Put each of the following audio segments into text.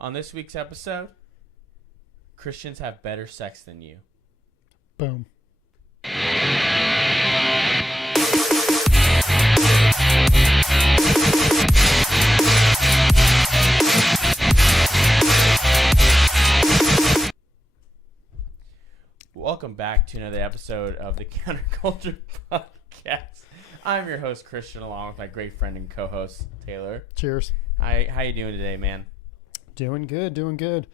On this week's episode, Christians have better sex than you. Boom. Welcome back to another episode of the Counterculture Podcast. I'm your host, Christian, along with my great friend and co-host, Taylor. Cheers. Hi, how you doing today, man? Doing good.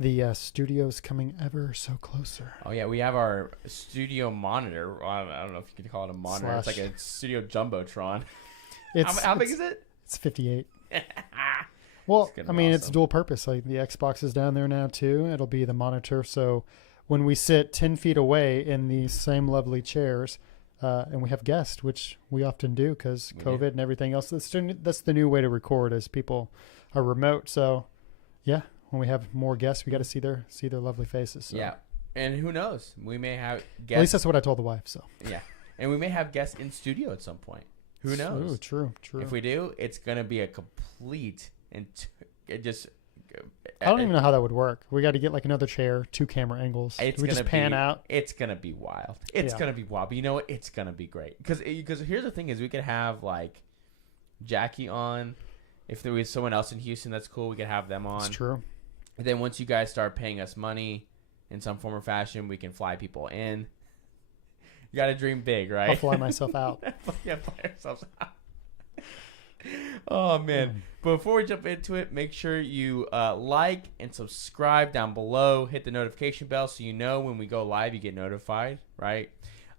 The studio's coming ever so closer. Oh, yeah, we have our studio monitor. I don't know if you could call it a monitor. It's like a studio jumbotron. How big is it? It's 58. Well, I mean, awesome. It's dual purpose. Like the Xbox is down there now, too. It'll be the monitor. So when we sit 10 feet away in these same lovely chairs, and we have guests, which we often do because COVID and everything else, that's the new way to record as people are remote. So, yeah. When we have more guests, we got to see their lovely faces. So. Yeah, and who knows? We may have guests. At least that's what I told the wife. So yeah, and we may have guests in studio at some point. Who knows? True. If we do, it's gonna be a complete and I don't even know how that would work. We got to get like another chair, 2 camera angles. It's we just pan out. It's gonna be wild. It's gonna be wild. But you know what? It's gonna be great because here's the thing: is we could have like Jackie on. If there was someone else in Houston, that's cool. We could have them on. It's true. And then once you guys start paying us money in some form or fashion, we can fly people in. You got to dream big, right? I'll fly myself out. Yeah, fly ourselves out. Oh, man. Before we jump into it, make sure you like and subscribe down below. Hit the notification bell so you know when we go live, you get notified, right?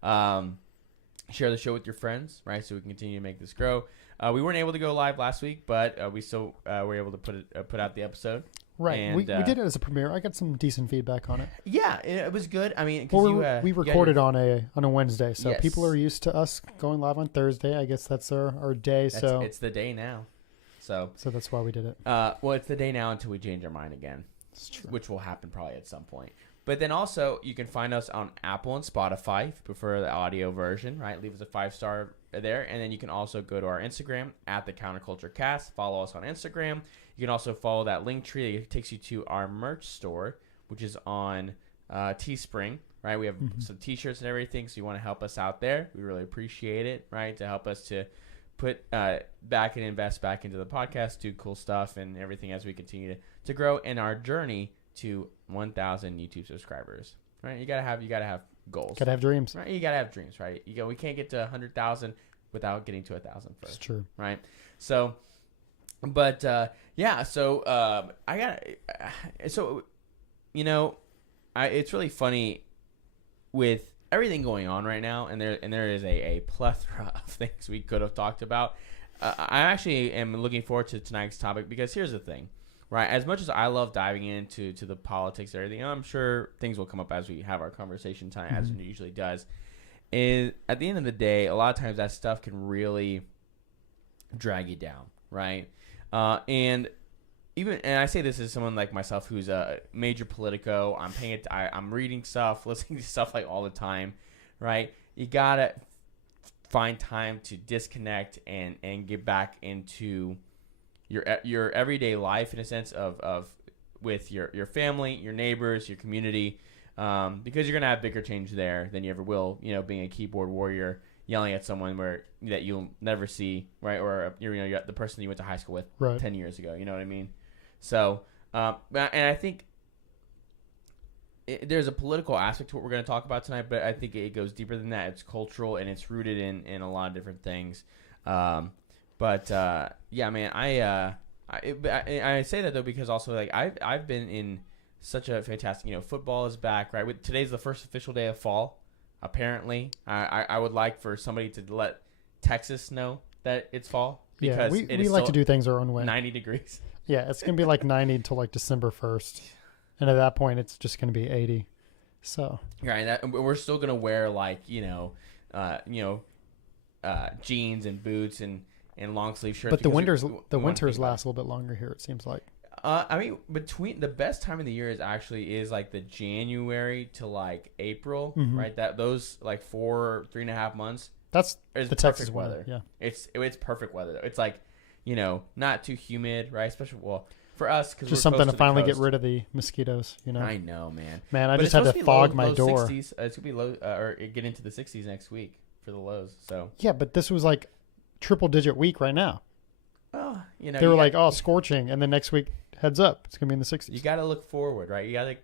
Share the show with your friends, right, so we can continue to make this grow. We weren't able to go live last week, but we still were able to put out the episode. Right. And, we did it as a premiere. I got some decent feedback on it. Yeah, it was good. I mean, we recorded on a Wednesday, so yes. People are used to us going live on Thursday. I guess that's our day. So it's the day now. So that's why we did it. Well, it's the day now until we change our mind again, which will happen probably at some point. But then also, you can find us on Apple and Spotify if you prefer the audio version, right? Leave us a 5-star there. And then you can also go to our Instagram at the Counterculture Cast. Follow us on Instagram. You can also follow that link tree that takes you to our merch store, which is on Teespring, right? We have some T-shirts and everything, so you want to help us out there. We really appreciate it, right? To help us to put back and invest back into the podcast, do cool stuff and everything as we continue to grow in our journey to 1,000 YouTube subscribers, right? You gotta have goals. Gotta have dreams, right? You gotta have dreams, right? We can't get to 100,000 without getting to 1,000 first. It's true, right? So, but yeah. So it's really funny with everything going on right now, and there is a plethora of things we could have talked about. I actually am looking forward to tonight's topic because here's the thing. Right, as much as I love diving into the politics and everything, I'm sure things will come up as we have our conversation time, as it usually does. Is at the end of the day, a lot of times that stuff can really drag you down, right? And I say this as someone like myself who's a major politico. I'm reading stuff, listening to stuff like all the time, right? You gotta find time to disconnect and get back into your everyday life in a sense of with your family, your neighbors, your community, because you're gonna have bigger change there than you ever will, being a keyboard warrior yelling at someone that you'll never see, right? Or you're the person you went to high school with 10 years ago. You know what I mean? So, and I think there's a political aspect to what we're going to talk about tonight, but I think it goes deeper than that. It's cultural and it's rooted in a lot of different things. But yeah, man, I say that though because also like I've been in such a fantastic, football is back, right? Today's the first official day of fall. Apparently, I would like for somebody to let Texas know that it's fall because we like to do things our own way. 90 degrees. Yeah, it's gonna be like 90 until like December 1st, and at that point, it's just gonna be 80. So right, we're still gonna wear like jeans and boots and long sleeve shirts. But the winters last a little bit longer here. It seems like. I mean, between the best time of the year is like the January to like April, right? Those like 3.5 months. That's the Texas weather. Yeah, it's perfect weather. It's like not too humid, right? Especially for us, because just something to finally get rid of the mosquitoes. I know, man. Man, I just had to fog my door. 60s. It's gonna be low, or get into the 60s next week for the lows. So yeah, but this was like triple-digit week right now. Oh, they were like, scorching, and then next week, heads up, it's gonna be in the 60s. You got to look forward, right? You got to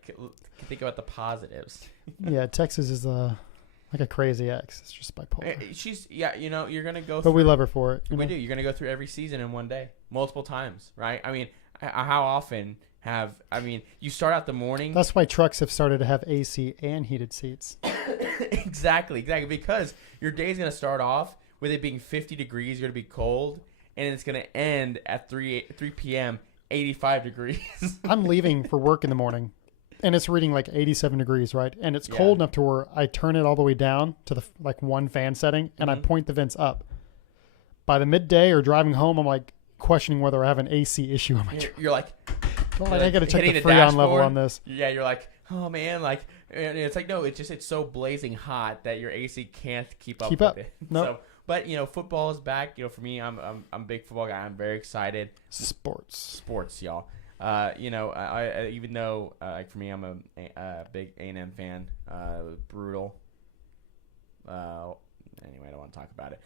think about the positives. Yeah, Texas is like a crazy ex. It's just bipolar. You're gonna go. But we love her for it. We do. You're gonna go through every season in one day, multiple times, right? I mean, how often you start out the morning. That's why trucks have started to have AC and heated seats. Exactly, because your day's gonna start off with it being 50 degrees. You're gonna be cold, and it's gonna end at 3 p.m. 85 degrees. I'm leaving for work in the morning, and it's reading like 87 degrees, right? And it's cold enough to where I turn it all the way down to the one fan setting, and I point the vents up. By the midday or driving home, I'm like questioning whether I have an AC issue on my truck. You're like, I got to check the Freon level on this. Yeah, you're like, oh man, like, and it's like, no, it's so blazing hot that your AC can't keep up with it. Nope. So, but football is back. For me, I'm a big football guy. I'm very excited. Sports, y'all. I even though like for me, I'm a big A&M fan. Brutal. Anyway, I don't want to talk about it.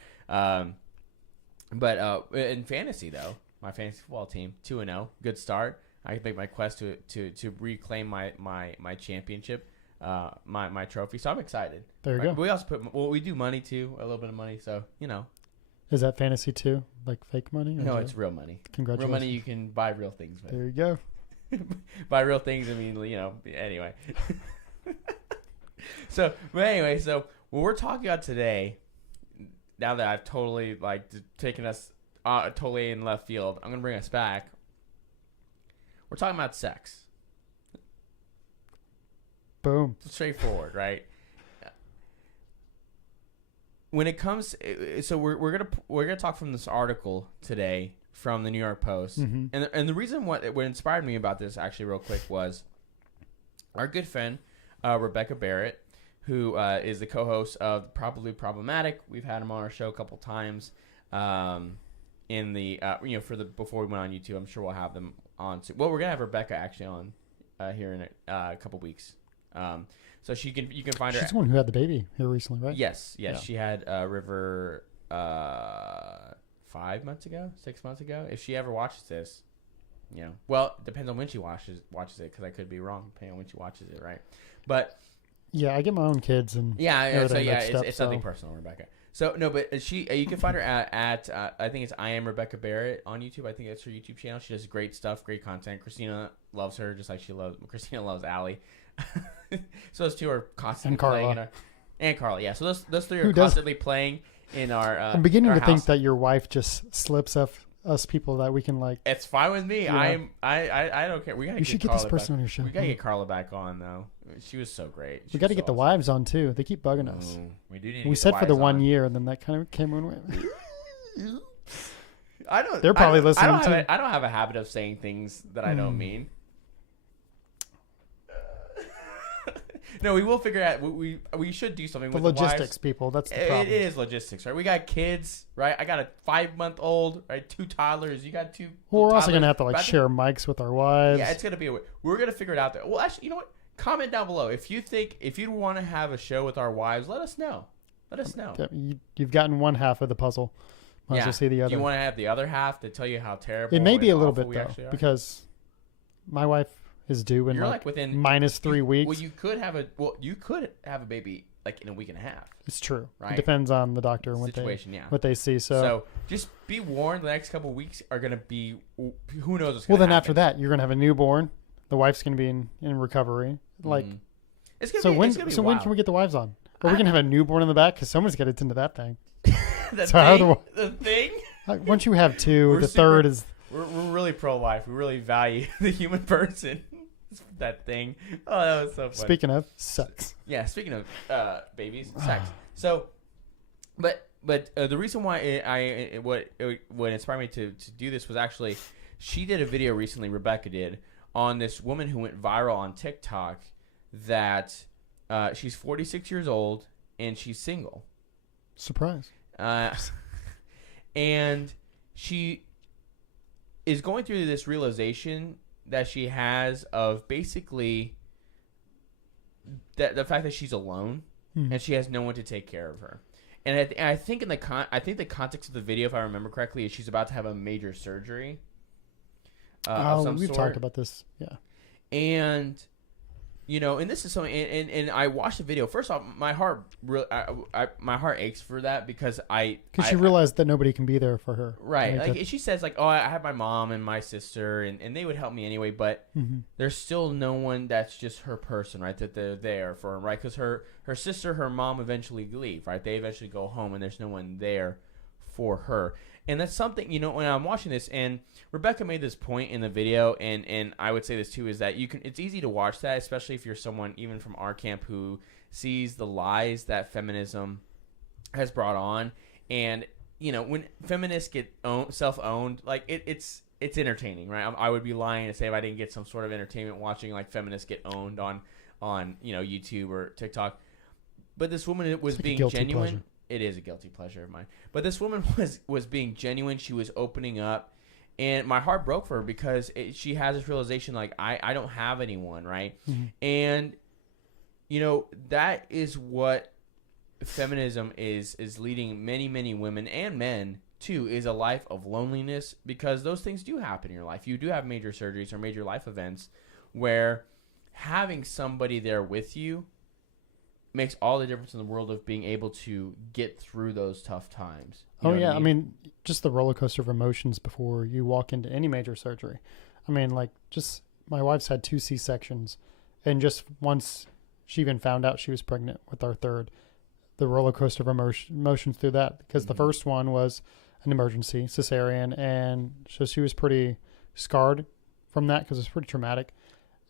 But in fantasy though, my fantasy football team 2-0, good start. I can make my quest to reclaim my championship, my trophy. So I'm excited. There you go. We also we do money too, a little bit of money. So Is that fantasy too? Like fake money? No, it's real money. Congratulations. Real money you can buy real things with. There you go. Buy real things. I mean, anyway. So what we're talking about today, now that I've totally taken us totally in left field, I'm gonna bring us back. We're talking about sex. Boom. Straightforward, right? When it comes, so we're gonna talk from this article today from the New York Post, and the reason what inspired me about this actually real quick was our good friend Rebecca Barrett, who is the co-host of Probably Problematic. We've had him on our show a couple times. In the before we went on YouTube, I'm sure we'll have them on. Well, we're gonna have Rebecca actually on here in a couple weeks. So you can find her. She's the one who had the baby here recently, right? Yes. Yeah. She had River 6 months ago. If she ever watches this, well, it depends on when she watches it, because I could be wrong depending on when she watches it, right? But yeah, I get my own kids and it's something personal, Rebecca. So no, but she you can find her at I think it's I Am Rebecca Barrett on YouTube. I think that's her YouTube channel. She does great stuff, great content. Christina loves her just like Christina loves Allie. So those two are constantly playing and Carla. Yeah, so those three are constantly playing in our. I'm beginning to think that your wife just slips us people that we can like. It's fine with me. I don't care. We gotta. You should get this person on your show. We gotta get Carla back on though. She was so great. We got to get the wives on too. They keep bugging us. We do need. We said for the 1 year, and then that kind of came on. I don't. They're probably listening too. I don't have a habit of saying things that I don't mean. No, we will figure out. We should do something with the logistics, wives. People. That's the problem. It is logistics, right? We got kids, right? I got a 5-month-old, right? 2 toddlers. You got 2. Well, we're also gonna have to share mics with our wives. Yeah, it's gonna be. We're gonna figure it out there. Well, actually, you know what? Comment down below if you want to have a show with our wives. Let us know. You've gotten one half of the puzzle. Might as well see the other. Do you want to have the other half to tell you how terrible? It may be a little bit though, because my wife is due in within -3 weeks. Well, you could have a baby in a week and a half. It's true. Right? It depends on the doctor and what they see. So just be warned. The next couple of weeks are going to be who knows what's going to happen. Well, then after that, you're going to have a newborn. The wife's going to be in recovery. It's gonna be wild. When can we get the wives on? Are we going to have a newborn in the back? Because someone's got into that thing. The thing? Once you have 2, the third is... We're really pro-life. We really value the human person. That thing. Oh, that was so funny. Speaking of sex. Yeah, speaking of babies, sex. So, but the reason why what inspired me to do this was actually she did a video recently, Rebecca did, on this woman who went viral on TikTok that she's 46 years old and she's single. Surprise. And she is going through this realization that she has of basically the fact that she's alone and she has no one to take care of her. And I think the context of the video, if I remember correctly, is she's about to have a major surgery. Of some we've sort. talked about this, yeah. And and this is something. And I watched the video. First off, my heart aches for that because she realized that nobody can be there for her, right? Like she says, like, oh, I have my mom and my sister, and they would help me anyway. But there's still no one that's just her person, right? That they're there for her, right? Because her sister, her mom eventually leave, right? They eventually go home, and there's no one there for her. And that's something, when I'm watching this, and Rebecca made this point in the video, and I would say this too, is that it's easy to watch that, especially if you're someone even from our camp who sees the lies that feminism has brought on. And, when feminists get self-owned, like it's entertaining, right? I would be lying to say if I didn't get some sort of entertainment watching like feminists get owned on YouTube or TikTok. But this woman was being genuine. Pleasure. It is a guilty pleasure of mine. But this woman was being genuine. She was opening up. And my heart broke for her because she has this realization, like, I don't have anyone, right? Mm-hmm. And, that is what feminism is leading many, many women and men to, is a life of loneliness, because those things do happen in your life. You do have major surgeries or major life events where having somebody there with you makes all the difference in the world of being able to get through those tough times. I mean, just the roller coaster of emotions before you walk into any major surgery. I mean, like, just my wife's had 2 C-sections, and just once she even found out she was pregnant with our third, the roller coaster of emotions through that, because the first one was an emergency cesarean, and so she was pretty scarred from that because it was pretty traumatic.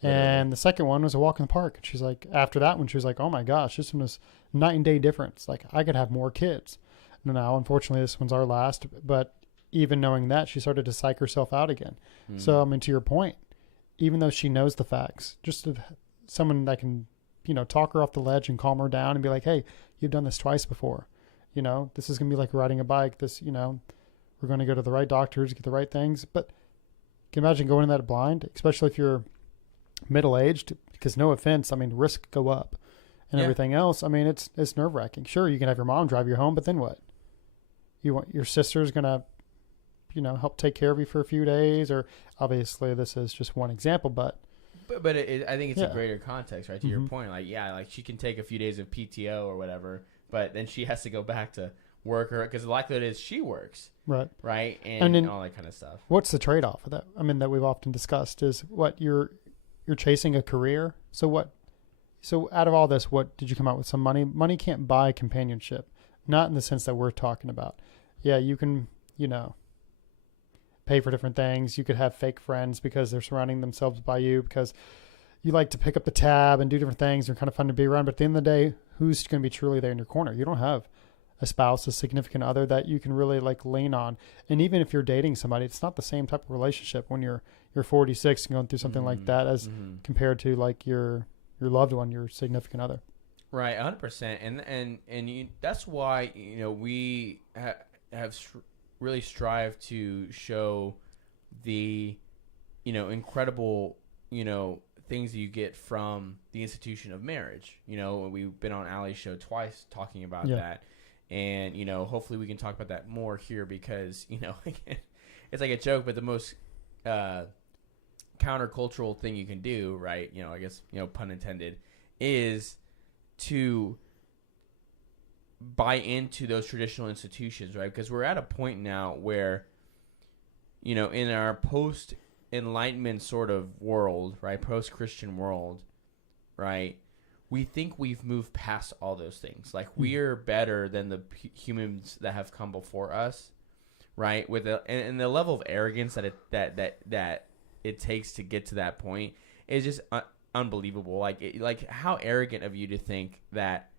And the second one was a walk in the park. And she's like, after that one, she was like, oh my gosh, this one was night and day difference. Like, I could have more kids. Now, unfortunately, this one's our last. But even knowing that, she started to psych herself out again. So, I mean, to your point, even though she knows the facts, just someone that can, talk her off the ledge and calm her down and be like, hey, you've done this twice before. This is going to be like riding a bike. We're going to go to the right doctors, get the right things. But can you imagine going in that blind, especially if you're middle-aged, because no offense, I mean, risks go up and everything else. I mean, it's nerve-wracking. Sure, you can have your mom drive you home, but then what? You want your sister's gonna help take care of you for a few days, or obviously this is just one example, but I think it's a greater context, right? To your point, like she can take a few days of PTO or whatever, but then she has to go back to work, or because the likelihood is she works, right, and all that kind of stuff. What's the trade-off of that? I mean, that we've often discussed is what you're chasing a career. So out of all this, what did you come out with? Some money? Money can't buy companionship. Not in the sense that we're talking about. Yeah, you can, pay for different things. You could have fake friends because they're surrounding themselves by you because you like to pick up the tab and do different things. They're kind of fun to be around. But at the end of the day, who's going to be truly there in your corner? You don't have a spouse, a significant other that you can really lean on. And even if you're dating somebody, it's not the same type of relationship when you're 46 and going through something like that as compared to your loved one, your significant other. Right, 100%. And that's why we have really strived to show the incredible things that you get from the institution of marriage. We've been on Allie's show twice talking about that. And, hopefully we can talk about that more here because, it's like a joke, but the most countercultural thing you can do, right, I guess, pun intended, is to buy into those traditional institutions, right? Because we're at a point now where, in our post-Enlightenment sort of world, right, post-Christian world, right, we think we've moved past all those things. Like, we're better than the humans that have come before us, right? And the level of arrogance that it takes to get to that point is just unbelievable. Like how arrogant of you to think that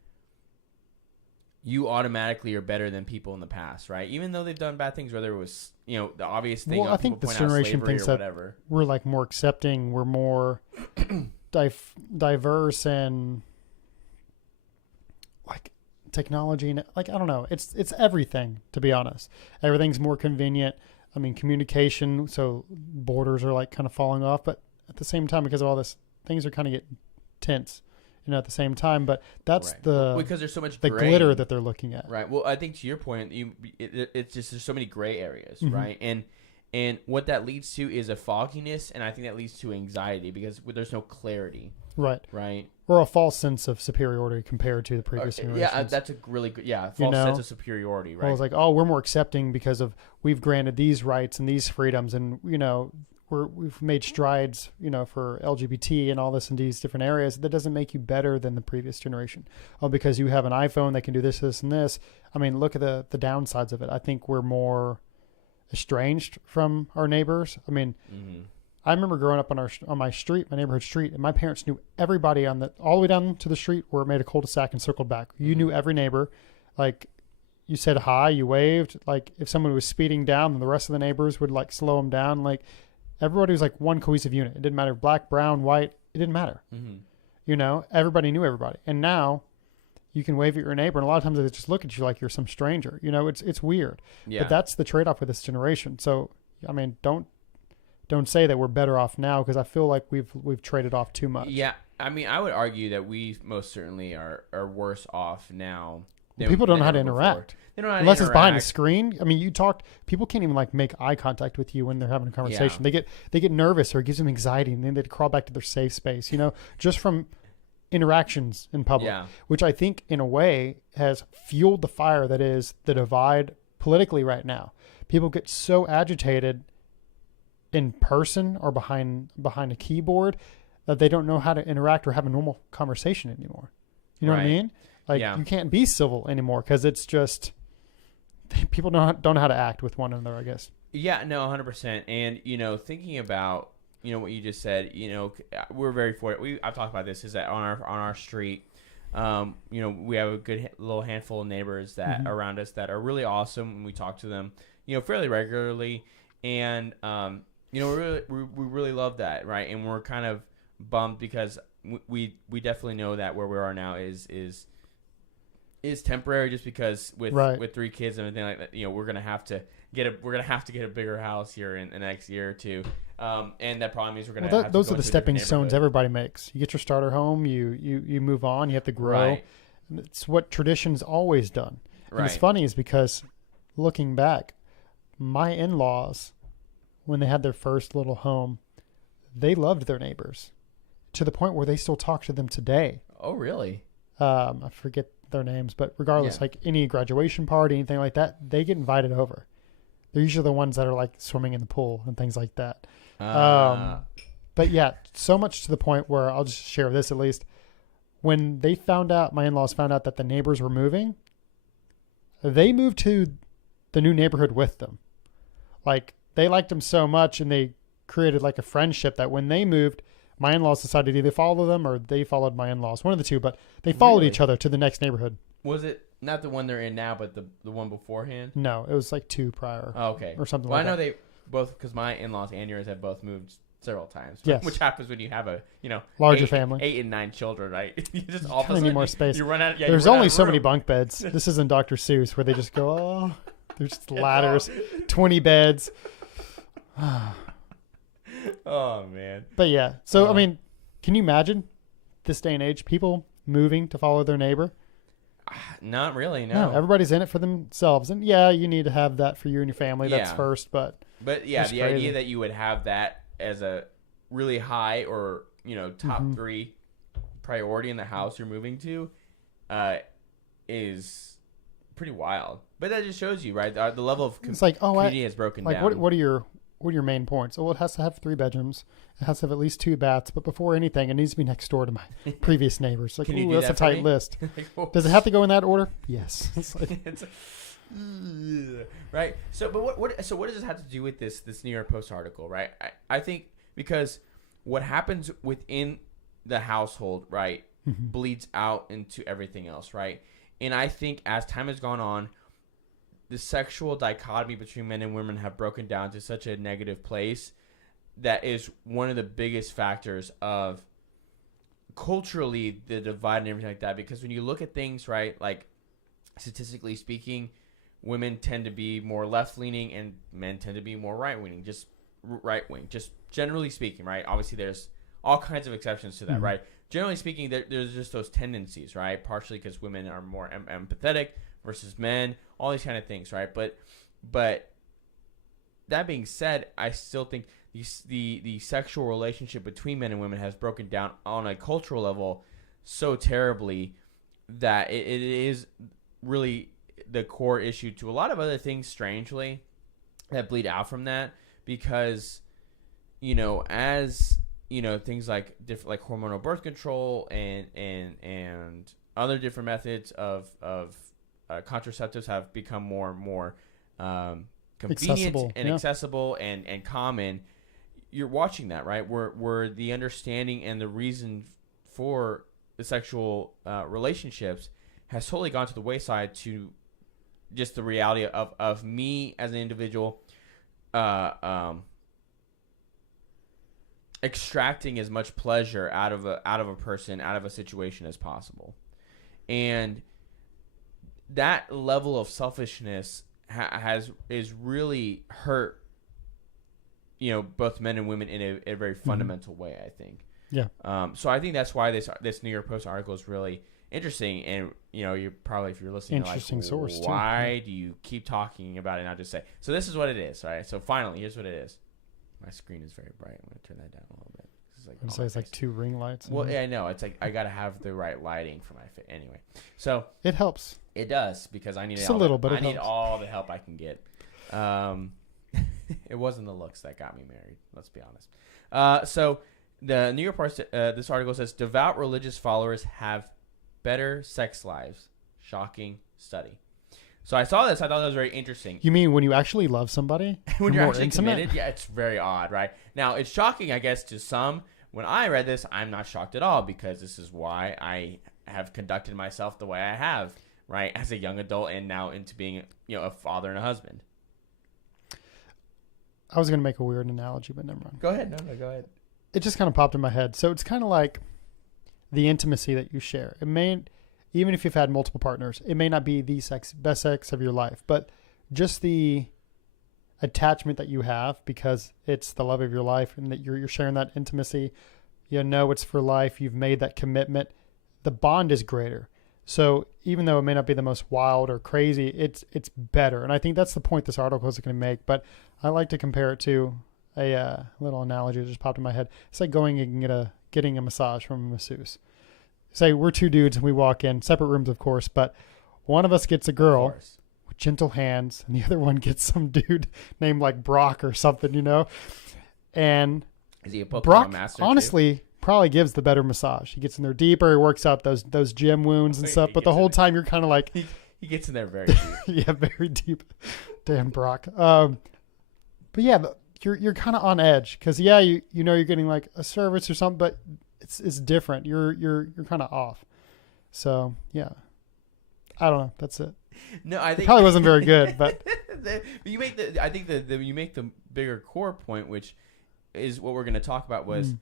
you automatically are better than people in the past, right? Even though they've done bad things, whether it was the obvious thing. Well, I think this generation thinks that we're more accepting, we're more diverse, and technology, and I don't know, it's everything, to be honest. Everything's more convenient. I mean, communication, so borders are like kind of falling off, but at the same time, because of all this, things are kind of getting tense, at the same time. But that's because there's so much the gray. glitter that they're looking at. Right. Well, I think to your point, it's just there's so many gray areas, Mm-hmm. right? And what that leads to is a fogginess, and I think that leads to anxiety because there's no clarity. Right. Right. Or a false sense of superiority compared to the previous generations. Yeah, that's a really good, false sense of superiority, right? Well, it's like, oh, we're more accepting because of we've granted these rights and these freedoms, and we've made strides, for LGBT and all this in these different areas. That doesn't make you better than the previous generation. Oh, because you have an iPhone that can do this, this, and this. I mean, look at the downsides of it. I think we're more estranged from our neighbors. I mean, I remember growing up on my street, my neighborhood street, and my parents knew everybody all the way down to the street where it made a cul-de-sac and circled back. You knew every neighbor. Like, you said hi, you waved. Like, if someone was speeding down, then the rest of the neighbors would like slow them down. Like, everybody was like one cohesive unit. It didn't matter black, brown, white. It didn't matter. Everybody knew everybody. And now you can wave at your neighbor, and a lot of times they just look at you like you're some stranger. It's weird. Yeah. But that's the trade-off with this generation. So, I mean, don't say that we're better off now, because I feel like we've traded off too much. Yeah, I mean, I would argue that we most certainly are worse off now. People don't know how to interact. They don't know how unless to it's behind a screen. I mean, people can't even like make eye contact with you when they're having a conversation. Yeah. They get nervous, or it gives them anxiety, and then they crawl back to their safe space. Just from interactions in public, which I think in a way has fueled the fire that is the divide politically right now. People get so agitated in person or behind a keyboard that they don't know how to interact or have a normal conversation anymore. You know what I mean? Like, you can't be civil anymore because it's just people don't know how to act with one another, I guess. Yeah, no, 100%. And, thinking about, what you just said, we're very fortunate. I've talked about this, is that on our street, we have a good little handful of neighbors that are around us that are really awesome, and we talk to them, fairly regularly. And, we really love that, right? And we're kind of bummed because we definitely know that where we are now is temporary, just because with 3 kids and everything like that, we're gonna have to get a bigger house here in the next year or two, and that probably means we're gonna. Have those to go are the stepping stones everybody makes. You get your starter home, you move on, you have to grow. Right. It's what tradition's always done. And Right. it's funny is because looking back, my in-laws, when they had their first little home, they loved their neighbors to the point where they still talk to them today. Oh, really? I forget their names, but regardless, like any graduation party, anything like that, they get invited over. They're usually the ones that are like swimming in the pool and things like that. But yeah, so much to the point where I'll just share this at least. When my in-laws found out that the neighbors were moving, they moved to the new neighborhood with them. Like, they liked them so much, and they created like a friendship that when they moved, my in-laws decided to either follow them or they followed my in-laws. One of the two, but they followed each other to the next neighborhood. Was it not the one they're in now, but the one beforehand? No, it was like 2 prior. Oh, okay. Or something like that. I know they both, because my in-laws and yours have both moved several times. Yes. Which happens when you have a, larger family. 8 and 9 children, right? You just all of a sudden need more space. You run out. Yeah, there's only so many bunk beds. This isn't Dr. Seuss where they just go, oh, there's just ladders, 20 beds. Oh, man. But yeah, so I mean, can you imagine this day and age, people moving to follow their neighbor? Not really, no. Everybody's in it for themselves. And yeah, you need to have that for you and your family. That's first, but yeah, the idea that you would have that as a really high or, top 3 priority in the house you're moving to is pretty wild. But that just shows you, right? The level of community has broken down. Like, what are your main points? Oh, it has to have 3 bedrooms. It has to have at least 2 baths. But before anything, it needs to be next door to my previous neighbors. Like, that's a tight list. Does it have to go in that order? Yes. Right. So, but what does this have to do with this New York Post article, right? I think because what happens within the household, right, bleeds out into everything else, right? And I think as time has gone on, the sexual dichotomy between men and women have broken down to such a negative place that is one of the biggest factors of culturally the divide and everything like that. Because when you look at things, right, like statistically speaking, women tend to be more left-leaning and men tend to be more right-leaning, just right wing. Just generally speaking, right? Obviously, there's all kinds of exceptions to that, right? Generally speaking, there's just those tendencies, right? Partially because women are more empathetic versus men, all these kind of things, right? But that being said, I still think the sexual relationship between men and women has broken down on a cultural level so terribly that it is really the core issue to a lot of other things, strangely, that bleed out from that. Because, as things like hormonal birth control and other different methods of contraceptives have become more and more convenient accessible and common. You're watching that, right? Where the understanding and the reason for the sexual relationships has totally gone to the wayside to just the reality of me as an individual extracting as much pleasure out of a person, out of a situation as possible. And that level of selfishness is really hurt, both men and women in a very fundamental way, I think. Yeah. So I think that's why this New York Post article is really interesting. And, you're probably, if you're listening, interesting source, why do you keep talking about it and not just say, so this is what it is, right? So finally, here's what it is. My screen is very bright. I'm going to turn that down a little bit. It's like 2 ring lights. Well, yeah, I know. It's like I got to have the right lighting for my fit. Anyway, so it helps. It does, because I need just a little, but I need all the help I can get. It wasn't the looks that got me married. Let's be honest. So the New York Post, this article says, devout religious followers have better sex lives. Shocking study. So I saw this. I thought that was very interesting. You mean when you actually love somebody? When you're actually committed? Yeah, it's very odd, right? Now, it's shocking, I guess, to some. When I read this, I'm not shocked at all, because this is why I have conducted myself the way I have, right, as a young adult and now into being, a father and a husband. I was going to make a weird analogy, but never mind. Go ahead. No, go ahead. It just kind of popped in my head. So it's kind of like the intimacy that you share. It may, even if you've had multiple partners, it may not be the best sex of your life, but just the attachment that you have, because it's the love of your life and that you're sharing that intimacy, it's for life. You've made that commitment. The bond is greater. So even though it may not be the most wild or crazy, it's better. And I think that's the point this article is going to make. But I like to compare it to a little analogy that just popped in my head. It's like going and getting a massage from a masseuse. Say we're 2 dudes and we walk in, separate rooms, of course, but one of us gets a girl with gentle hands and the other one gets some dude named like Brock or something, And is he a Pokemon Brock, master honestly, probably gives the better massage. He gets in there deeper. He works out those gym wounds and stuff. But the whole time you're kind of like... He gets in there very deep. Yeah, very deep. Damn, Brock. But yeah, you're kind of on edge. Because, yeah, you're getting like a service or something, but it's different. You're kind of off. So, yeah. I don't know. That's it. No, I think... It probably wasn't very good, but... you make you make the bigger core point, which is what we're going to talk about, was...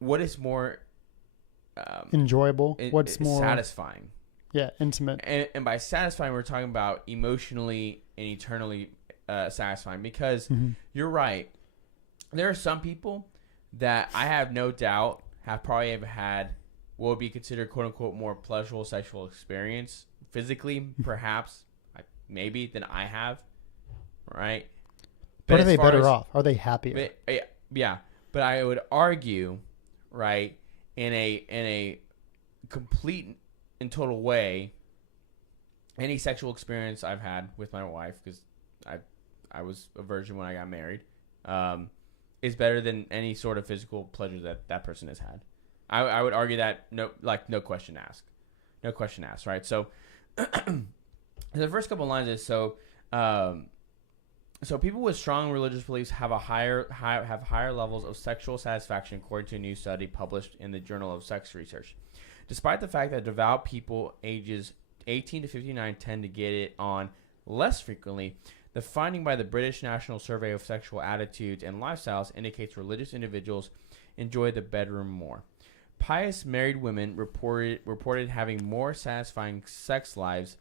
What is more enjoyable? What's more satisfying? Yeah, intimate. And by satisfying, we're talking about emotionally and eternally satisfying. Because you're right. There are some people that I have no doubt have probably had what would be considered "quote unquote" more pleasurable sexual experience physically, perhaps, maybe, than I have. Right? But are they better off? Are they happier? Yeah, but I would argue. Right, in a complete and total way, any sexual experience I've had with my wife, because I was a virgin when I got married, is better than any sort of physical pleasure that person has had. I would argue that no question asked, right? So the first couple of lines is so people with strong religious beliefs have higher levels of sexual satisfaction, according to a new study published in the Journal of Sex Research. Despite the fact that devout people ages 18 to 59 tend to get it on less frequently, the finding by the British National Survey of Sexual Attitudes and Lifestyles indicates religious individuals enjoy the bedroom more. Pious married women reported having more satisfying sex lives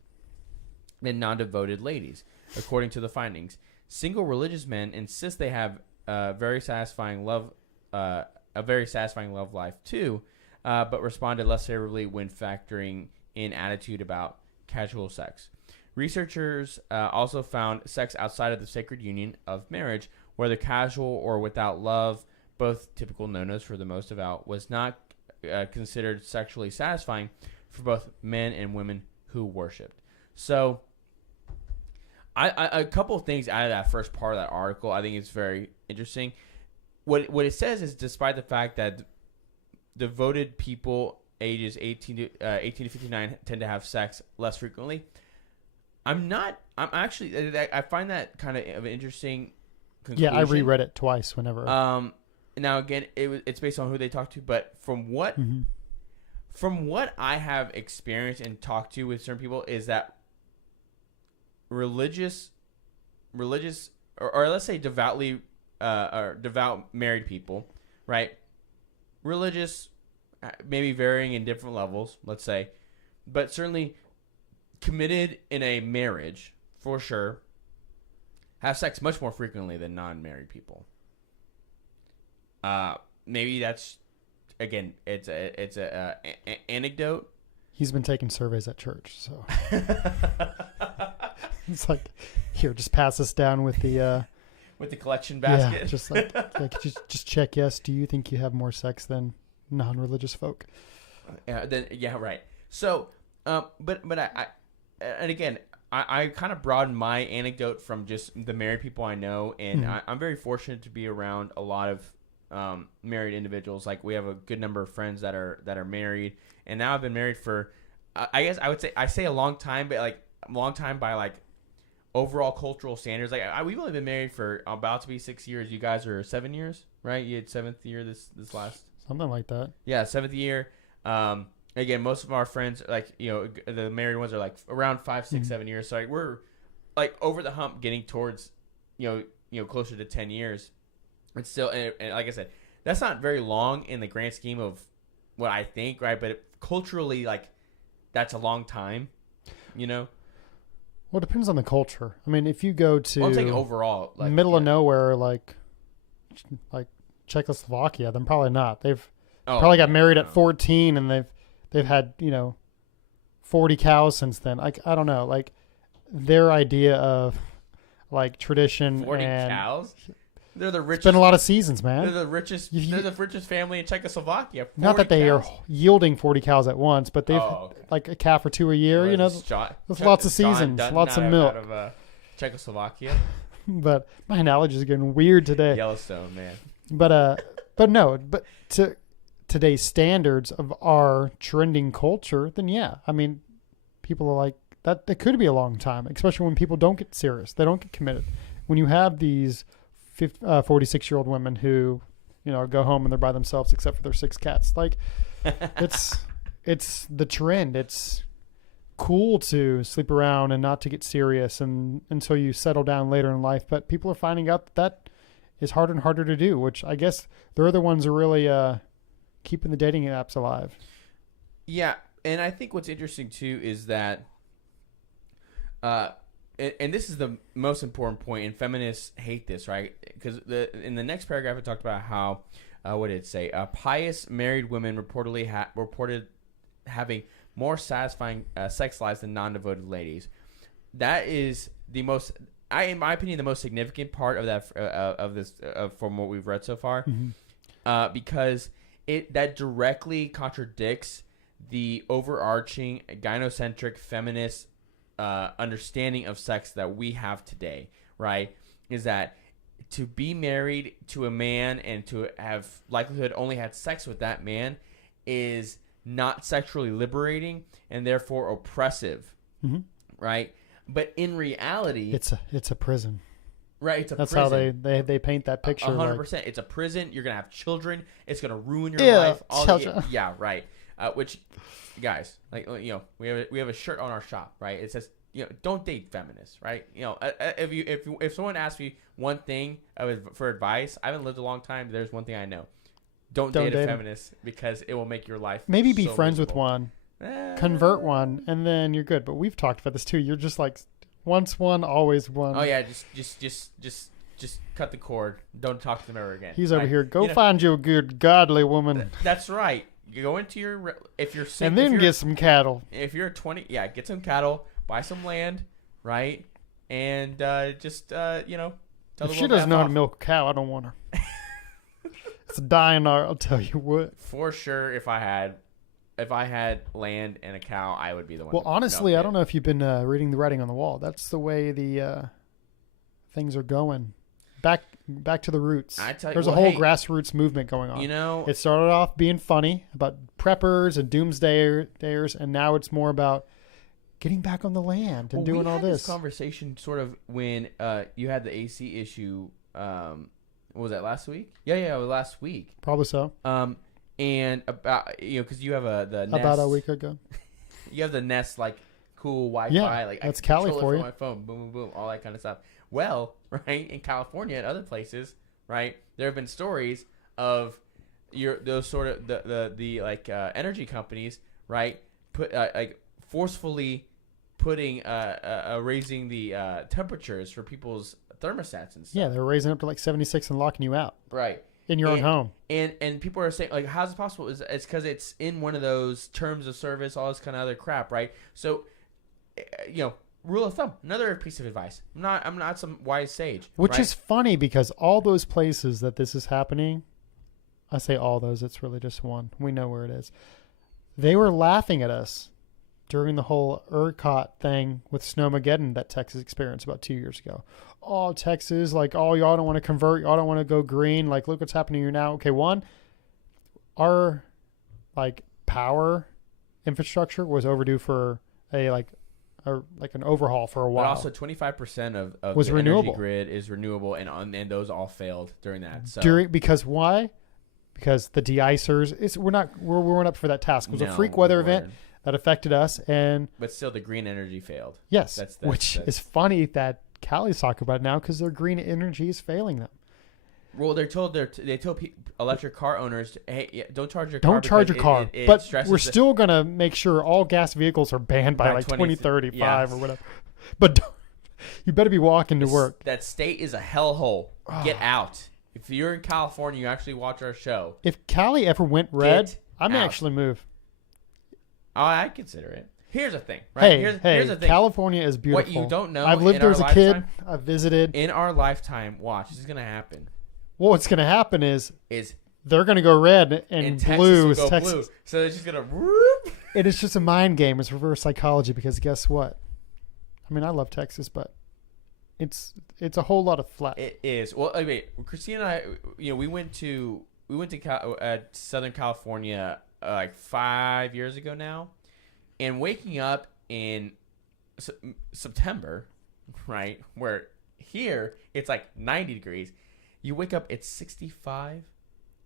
than non-devoted ladies, according to the findings. Single religious men insist they have a very satisfying love life too, but responded less favorably when factoring in attitude about casual sex. Researchers also found sex outside of the sacred union of marriage, whether casual or without love, both typical no-nos for the most devout, was not considered sexually satisfying for both men and women who worshipped. So, a couple of things out of that first part of that article I think is very interesting. What it says is, despite the fact that devoted people ages 18 to 59 tend to have sex less frequently, I find that kind of an interesting conclusion. Yeah, I reread it twice whenever. Now again, it's based on who they talk to, but from what I have experienced and talked to with certain people is that religious or let's say devoutly or devout married people, right? Religious, maybe varying in different levels, let's say, but certainly committed in a marriage for sure, have sex much more frequently than non-married people. Maybe that's, again, it's a anecdote. He's been taking surveys at church, so it's like, here, just pass this down with the collection basket. Yeah, just like just check yes. Do you think you have more sex than non-religious folk? Right. So, but I and again, I kind of broadened my anecdote from just the married people I know, and I'm very fortunate to be around a lot of married individuals. Like, we have a good number of friends that are married, and now I've been married for, I guess I would say a long time, but like a long time by like overall cultural standards. Like, we've only been married for about to be 6 years. You guys are 7 years, right? You had 7th year this last, something like that. Yeah, 7th year. Again, most of our friends, like, the married ones are like around 5, 6, 7 years. So like, we're like over the hump, getting towards, closer to 10 years. It's still, and like I said, that's not very long in the grand scheme of what I think, right? But culturally, like, that's a long time, Well, it depends on the culture. I mean, if you go to I'm saying overall, like, middle of nowhere, like Czechoslovakia, then probably not. They've probably got married at 14, and they've had 40 cows since then. Like, I don't know, like their idea of like tradition 40 and cows. They're the richest. It's been a lot of seasons, man. They're the richest. They're the richest family in Czechoslovakia. Not that they are yielding 40 cows at once, but they've like a calf or two a year. There's lots of seasons, lots of milk. Out of Czechoslovakia. But my analogy is getting weird today. Yellowstone, man. But no. But to today's standards of our trending culture, then yeah, I mean, people are like that. That could be a long time, especially when people don't get serious. They don't get committed. When you have these 46-year-old women who, go home and they're by themselves except for their 6 cats. Like, it's the trend. It's cool to sleep around and not to get serious and until you settle down later in life. But people are finding out that is harder and harder to do, which I guess they're the ones who are really keeping the dating apps alive. Yeah, and I think what's interesting too is that and this is the most important point, and feminists hate this, right? Because in the next paragraph, it talked about how, what did it say? Pious married women reported having more satisfying sex lives than non-devoted ladies. That is the most, in my opinion, the most significant part of that from what we've read so far, because that directly contradicts the overarching gynocentric feminist understanding of sex that we have today, right? Is that to be married to a man and to have likelihood only had sex with that man is not sexually liberating and therefore oppressive, right? But in reality, it's a prison, right? It's a That's prison. how they paint that picture. 100%. It's a prison. You're gonna have children. It's gonna ruin your life. Yeah, right. Which, guys, like, we have a shirt on our shop, right? It says, don't date feminists, right? If someone asks me one thing for advice, I haven't lived a long time. There's one thing I know: don't date a feminist, because it will make your life. Maybe be friends with one, convert one, and then you're good. But we've talked about this too. You're just like, Once one, always one. Oh yeah, just cut the cord. Don't talk to them ever again. He's over here. Go find you a good, godly woman. That's right. You go into your if you're sick, and then get some cattle. If you're 20, get some cattle, buy some land, right, and just Tell if she doesn't know how to milk a cow, I don't want her. It's a dying art, I'll tell you what. For sure, if I had land and a cow, I would be the one. Well, honestly, I don't know if you've been reading the writing on the wall. That's the way the things are going. Back to the roots. There's a whole grassroots movement going on. It started off being funny about preppers and doomsdayers, and now it's more about getting back on the land and doing all this. This conversation sort of when you had the AC issue. What was that, last week? Yeah, it was last week. Probably so. And about because you have the Nest, about a week ago. You have the Nest cool Wi-Fi. Yeah, that's Cali for you. My phone, boom, boom, boom, all that kind of stuff. Well, right, in California and other places, right, there have been stories of those sort of the energy companies, right, forcefully putting raising the temperatures for people's thermostats and stuff. Yeah, they're raising up to 76 and locking you out. Right. In your own home. And people are saying, how's it possible? It's because it's in one of those terms of service, all this kind of other crap, right? So, rule of thumb, another piece of advice. I'm not some wise sage. Which is funny because all those places that this is happening, I say all those, it's really just one. We know where it is. They were laughing at us during the whole ERCOT thing with Snowmageddon that Texas experienced about 2 years ago. Oh, Texas, y'all don't want to convert, y'all don't want to go green. Look what's happening here now. Okay, one, our power infrastructure was overdue for an overhaul for a while. But also 25% of was the renewable. Energy grid is renewable, and those all failed during that. So because why? Because the de-icers, we weren't up for that task. It was a freak weather event that affected us, but still the green energy failed. Yes, which is funny that Cali's talking about it now because their green energy is failing them. Well, they told electric car owners, hey, don't charge your car. But we're still going to make sure all gas vehicles are banned by 2035 or whatever. But you better be walking to work. That state is a hellhole. Get out. If you're in California, you actually watch our show. If Cali ever went red, I may actually move. Oh, I'd consider it. Here's the thing, right? Here's the thing. California is beautiful. What you don't know, I've lived there as a kid. I've visited. In our lifetime, watch, this is going to happen. Well, what's going to happen is they're going to go red and blue is Texas. Blue. So it's just going to... It is just a mind game. It's reverse psychology because guess what? I mean, I love Texas, but it's a whole lot of flat. It is. Well, wait, Cristian and I, we went to Southern California 5 years ago now. And waking up in September, right, where here it's 90 degrees. You wake up, it's 65.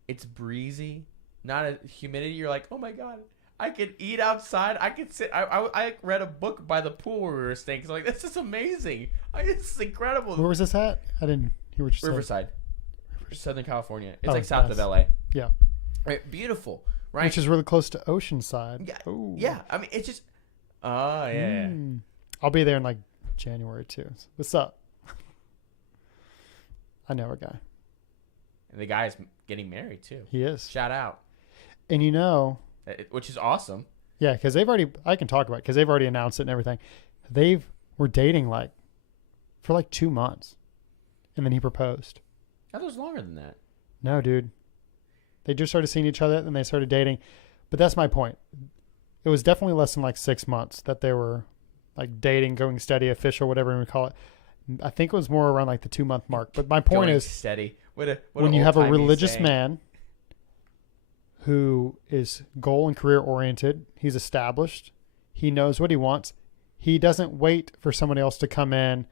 It's breezy, not a humidity. You're like, oh my God, I could eat outside. I could sit. I read a book by the pool where we were staying. Cause this is amazing. This is incredible. Where was this at? I didn't hear what you said. Riverside, Southern California. It's south of LA. Yeah. Right, beautiful. Right. Which is really close to Oceanside. Yeah. Ooh. Yeah. I mean, it's just. Oh, yeah. I'll be there in January too. What's up? I know a guy. And the guy is getting married too. He is. Shout out. And which is awesome. Yeah, because I can talk about it because they've already announced it and everything. They were dating for 2 months. And then he proposed. That was longer than that. No, dude. They just started seeing each other and they started dating. But that's my point. It was definitely less than 6 months that they were dating, going steady, official, whatever you would call it. I think it was more around the 2 month mark. But my point is steady. When you have a religious man who is goal and career oriented, he's established, he knows what he wants. He doesn't wait for somebody else to come in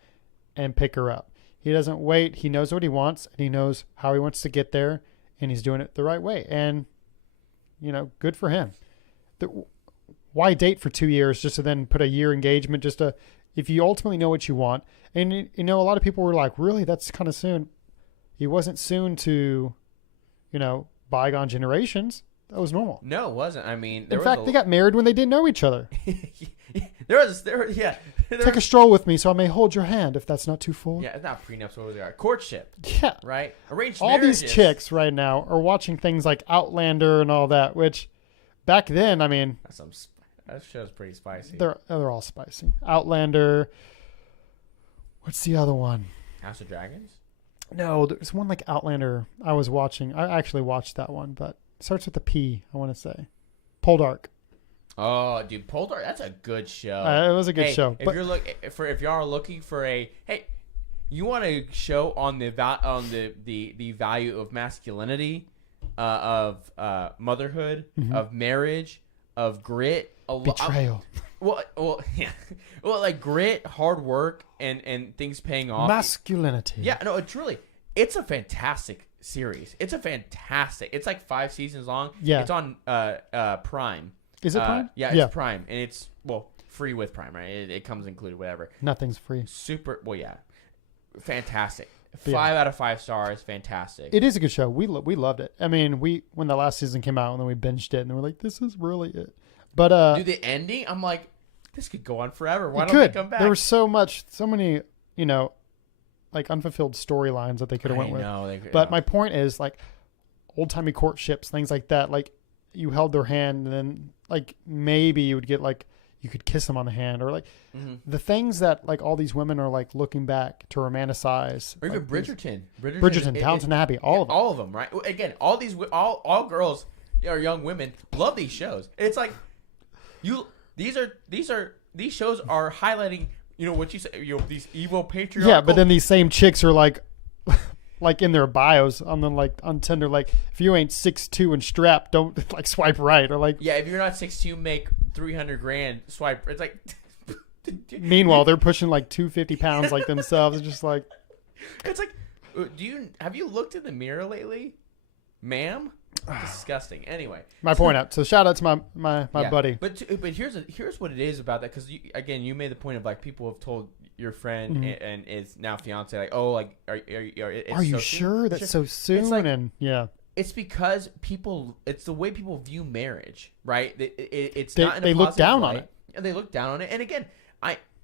and pick her up. He doesn't wait. He knows what he wants and he knows how he wants to get there. And he's doing it the right way. And, good for him. Why date for 2 years just to then put a year engagement if you ultimately know what you want? And, a lot of people were like, really? That's kind of soon. He wasn't soon to, bygone generations. That was normal. No, it wasn't. I mean, In fact, they got married when they didn't know each other. Yeah. Take a stroll with me so I may hold your hand if that's not too full. Yeah, it's not prenups. What was it? Courtship. Yeah. Right? Arranged All marriages. these chicks right now are watching things like Outlander and all that, which back then, I mean, that show's pretty spicy. they're all spicy. Outlander. What's the other one? House of Dragons? No, there's one like Outlander I was watching. I actually watched that one, but it starts with a P, I want to say. Poldark. Oh, dude, Poldark, that's a good show. It was a good show. If if y'all are looking for you want a show on the value of masculinity, of motherhood, of marriage, of grit, Betrayal. Yeah. Well, like grit, hard work, and things paying off. Masculinity. Yeah, no, it's a fantastic series. It's like 5 seasons long. Yeah. It's on Prime. Is it Prime? Yeah, it's Prime, and it's free with Prime, right? It comes included, whatever. Nothing's free. Fantastic. 5 out of 5 stars. Fantastic. It is a good show. We loved it. I mean, when the last season came out, and then we binged it, and we're like, this is really it. But dude, the ending, I'm like, this could go on forever. Why don't they come back? There was so many, like unfulfilled storylines that they could have went with. But my point is, like, old timey courtships, things like that. Like, you held their hand, and then like maybe you would get like you could kiss them on the hand, or like the things that like all these women are like looking back to romanticize. Or even like Bridgerton, Downton Abbey, all of them, right? Again, all girls or young women love these shows. It's like these shows are highlighting, what you say, these evil patriarchal. Yeah, but then these same chicks are like in their bios on Tinder, like, if you ain't 6'2" and strapped, don't like swipe right, or like, yeah, if you're not 6'2", make $300,000, swipe. It's like, meanwhile they're pushing like 250 pounds like themselves. It's just like, it's like, have you looked in the mirror lately, ma'am? Disgusting. Anyway, my point out. So shout out to my buddy. But here's what it is about that, because you made the point of like people have told your friend and is now fiance, like, oh, like are you sure that's so soon? It's like, and yeah, it's because it's the way people view marriage, right? It's they, not in they a look down light. on it. And they look down on it. And again,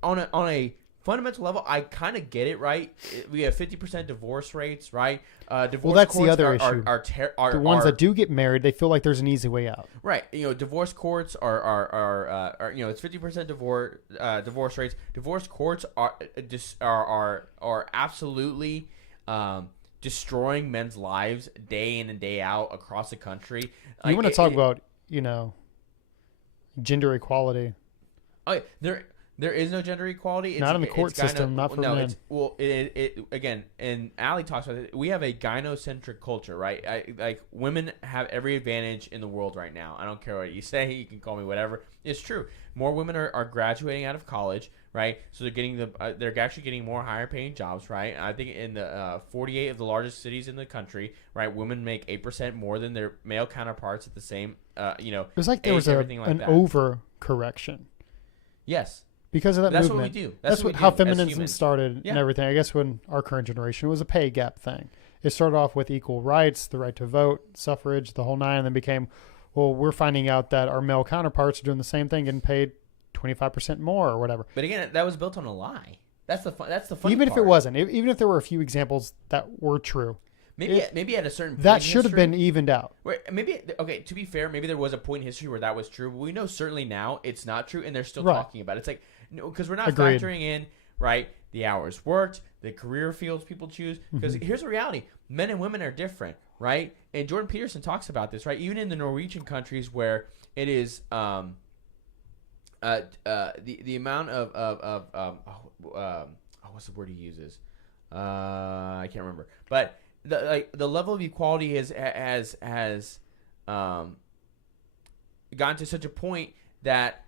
on a fundamental level, I kind of get it, right? We have 50% divorce rates, right? That's the other issue. The ones that do get married, they feel like there's an easy way out. Right. Divorce courts are it's 50% divorce rates. Divorce courts are absolutely destroying men's lives day in and day out across the country. You want to talk about gender equality? There is no gender equality. Not in the court system, not for men. Again, and Allie talks about it. We have a gynocentric culture, right? Like, women have every advantage in the world right now. I don't care what you say. You can call me whatever. It's true. More women are graduating out of college, right? So they're actually getting more higher paying jobs, right? I think in the 48 of the largest cities in the country, right, women make 8% more than their male counterparts at the same, It was like there was an overcorrection. Yes. Because of that That's movement. What we do. That's how feminism started and everything. I guess when our current generation, it was a pay gap thing. It started off with equal rights, the right to vote, suffrage, the whole nine, and then became, well, we're finding out that our male counterparts are doing the same thing, getting paid 25% more or whatever. But again, that was built on a lie. That's the funny Even part. if it wasn't, even if there were a few examples that were true. Maybe at a certain point that should have been evened out. To be fair, maybe there was a point in history where that was true, but we know certainly now it's not true, and they're still talking about it. It's like, no, because we're not factoring in, right, the hours worked, the career fields people choose. Because here's the reality: men and women are different, right? And Jordan Peterson talks about this, right? Even in the Norwegian countries where it is the amount of what's the word he uses? I can't remember, but the level of equality has gotten to such a point that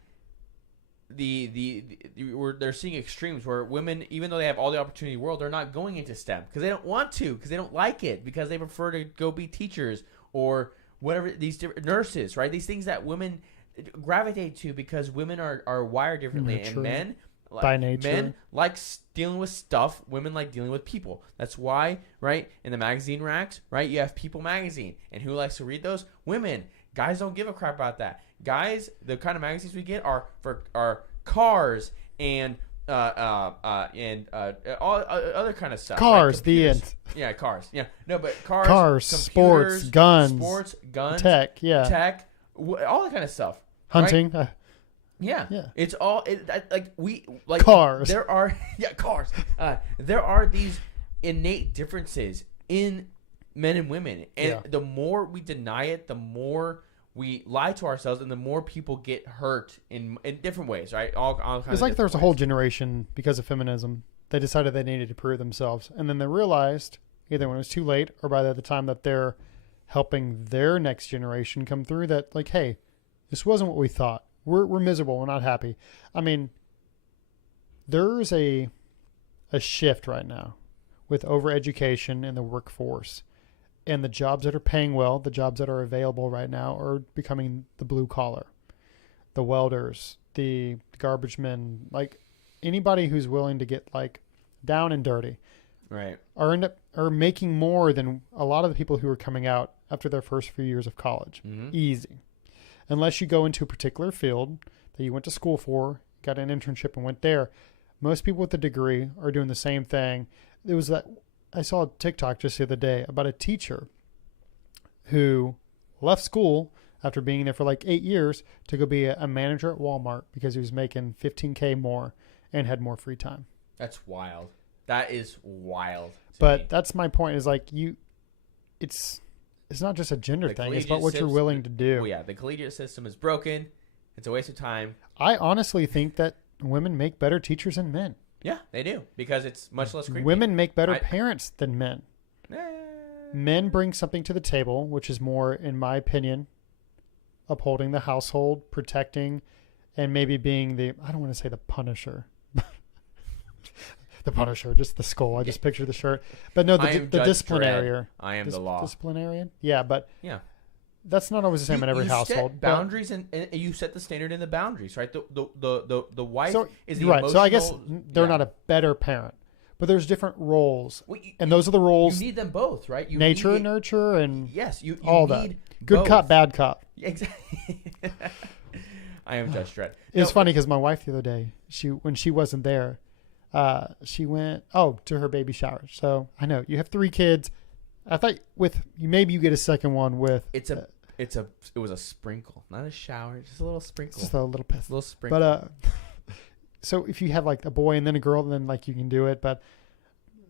they're seeing extremes where women, even though they have all the opportunity in the world, they're not going into STEM because they don't want to, because they don't like it, because they prefer to go be teachers or whatever, these different nurses, right? These things that women gravitate to because women are wired differently, and men by nature, men like dealing with stuff, women like dealing with people. That's why, right, in the magazine racks, right, you have People magazine, and who likes to read those? Women. Guys don't give a crap about that. Guys, the kind of magazines we get are cars and all other kind of stuff. Cars, right? the end. Yeah, cars. Yeah, no, but cars, sports, guns, tech, all that kind of stuff. Hunting. Right? Yeah. It's all cars. There are cars. There are these innate differences in men and women, and the more we deny it, the more we lie to ourselves, and the more people get hurt in different ways, right? All kinds it's like there's a whole generation, because of feminism, they decided they needed to prove themselves, and then they realized either when it was too late or by the time that they're helping their next generation come through that, like, hey, this wasn't what we thought. We're miserable. We're not happy. I mean, there's a shift right now with overeducation in the workforce, and the jobs that are paying well, the jobs that are available right now are becoming the blue collar, the welders, the garbage men, like anybody who's willing to get like down and dirty, right? Are making more than a lot of the people who are coming out after their first few years of college. Mm-hmm. Easy. Unless you go into a particular field that you went to school for, got an internship and went there. Most people with a degree are doing the same thing. There was that, I saw a TikTok just the other day about a teacher who left school after being there for like 8 years to go be a manager at Walmart because he was making $15K more and had more free time. That's wild. That is wild. But that's my point, is like it's not just a gender thing. It's about what you're willing to do. Well, yeah, the collegiate system is broken. It's a waste of time. I honestly think that women make better teachers than men. Yeah, they do, because it's much less creepy. Women make better parents than men. Men bring something to the table, which is more, in my opinion, upholding the household, protecting, and maybe being I don't want to say the Punisher. The Punisher, just the skull. I just picture the shirt. But no, the disciplinarian. I am the law. Disciplinarian? Yeah, but yeah, that's not always the same in every household. Set boundaries, and you set the standard in the boundaries, right? The wife is the right. emotional. So I guess they're not a better parent, but there's different roles, and those are the roles. You need them both, right? Nature, nurture, and yes, you all need that. Good both. cop, bad cop. Exactly. I am Judge Dredd. It's funny because my wife the other day, when she wasn't there, she went to her baby shower. So I know you have 3 kids. I thought maybe you get a second one with. It was a sprinkle, not a shower, just a little sprinkle. Just a little piss. A little sprinkle. But so if you have like a boy and then a girl, then like you can do it. But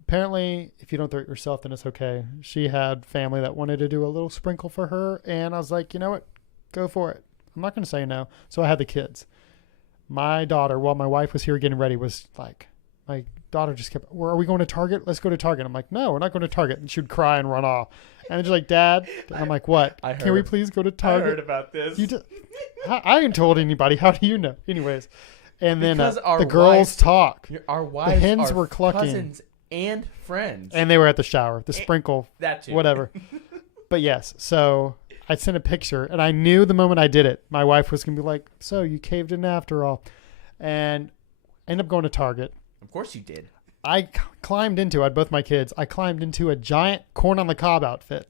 apparently, if you don't throw it yourself, then it's okay. She had family that wanted to do a little sprinkle for her, and I was like, you know what, go for it. I'm not going to say no. So I had the kids. My daughter, while my wife was here getting ready, was like, my daughter just kept, are we going to Target? Let's go to Target. I'm like, no, we're not going to Target. And she would cry and run off. And she's like, Dad. And I'm like, what? Can we please go to Target? I heard about this. I ain't told anybody. How do you know? Anyways. And then the wives, girls talk. Our wives, the hens are were clucking. Cousins and friends. And they were at the shower. The sprinkle. That too. Whatever. But yes. So I sent a picture. And I knew the moment I did it, my wife was going to be like, so you caved in after all. And I ended up going to Target. Of course you did. I climbed into, I had both my kids, I climbed into a giant corn on the cob outfit.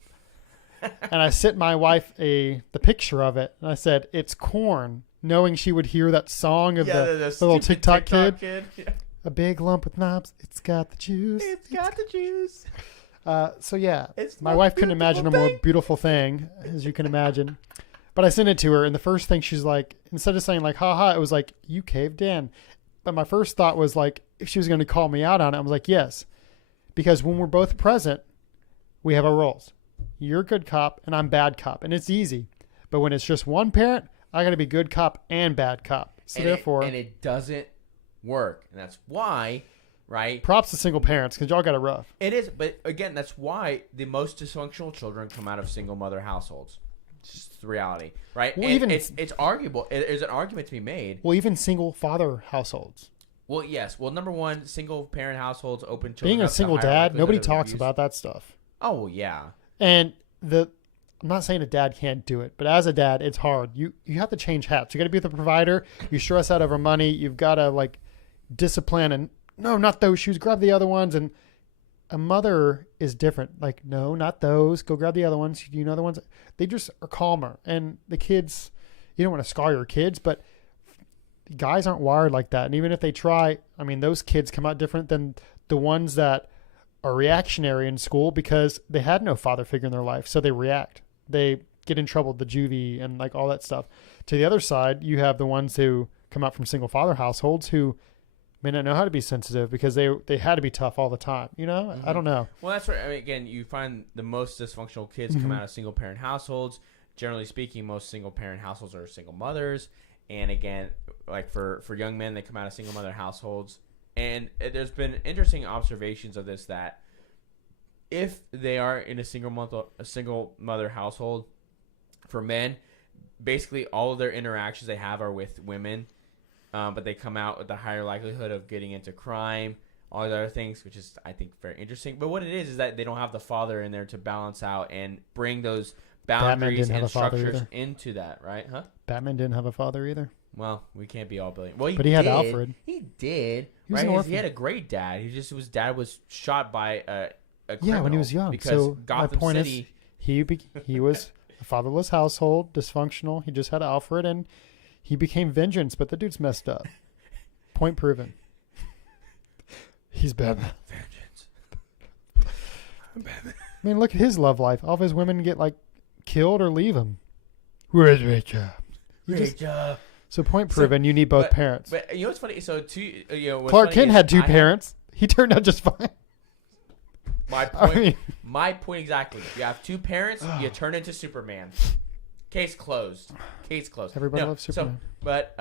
And I sent my wife the picture of it. And I said, it's corn, knowing she would hear that song of the little TikTok kid. Yeah. A big lump with knobs. It's got the juice. It's got the juice. So yeah, my wife couldn't imagine a more beautiful thing, as you can imagine. But I sent it to her. And the first thing she's like, instead of saying like, haha, it was like, you caved in. But my first thought was like, if she was going to call me out on it, I was like, yes. Because when we're both present, we have our roles. You're good cop and I'm bad cop. And it's easy. But when it's just one parent, I got to be good cop and bad cop. So therefore. And it doesn't work. And that's why, right? Props to single parents because y'all got it rough. It is. But again, that's why the most dysfunctional children come out of single mother households. It's just the reality, right? Well, and it's arguable. There's an argument to be made. Well, even single father households. Well, yes. Well, number one, single parent households open children. Being a single dad, nobody talks about that stuff. Oh, well, yeah. And I'm not saying a dad can't do it, but as a dad, it's hard. You have to change hats. You got to be the provider. You stress out over money. You've got to like discipline and no, not those shoes. Grab the other ones. And a mother is different. Like, no, not those. Go grab the other ones. You know the ones. They just are calmer. And the kids, you don't want to scar your kids, but guys aren't wired like that. And even if they try, I mean, those kids come out different than the ones that are reactionary in school because they had no father figure in their life. So they react. They get in trouble, the juvie and like all that stuff. To the other side, you have the ones who come out from single father households who may not know how to be sensitive because they had to be tough all the time. You know, Mm-hmm. I don't know. Well, that's right. I mean, again, you find the most dysfunctional kids come out of single parent households. Generally speaking, most single parent households are single mothers. And again, like for young men, they come out of single mother households. And there's been interesting observations of this, that if they are in a single mother household, for men, basically all of their interactions they have are with women, but they come out with a higher likelihood of getting into crime, all these other things, which is, I think, very interesting. But what it is that they don't have the father in there to balance out and bring those boundaries and structures into that, right? Huh? Batman didn't have a father either. Well, we can't be all brilliant. Well, but he had Alfred. He did. He was an orphan. He had a great dad. His dad was shot by a criminal. Yeah, when he was young. Because so Gotham my point City, is, he was a fatherless household, dysfunctional. He just had Alfred, and he became vengeance. But the dude's messed up. Point proven. He's Batman. Vengeance. Batman. I mean, look at his love life. All of his women get like killed or leave him. Where's Rachel? Rachel. So point proven, you need both parents. But you know what's funny? So Clark Kent had two parents. He turned out just fine. My point. My point exactly. You have two parents. You turn into Superman. Case closed. Case closed. Everybody loves Superman. But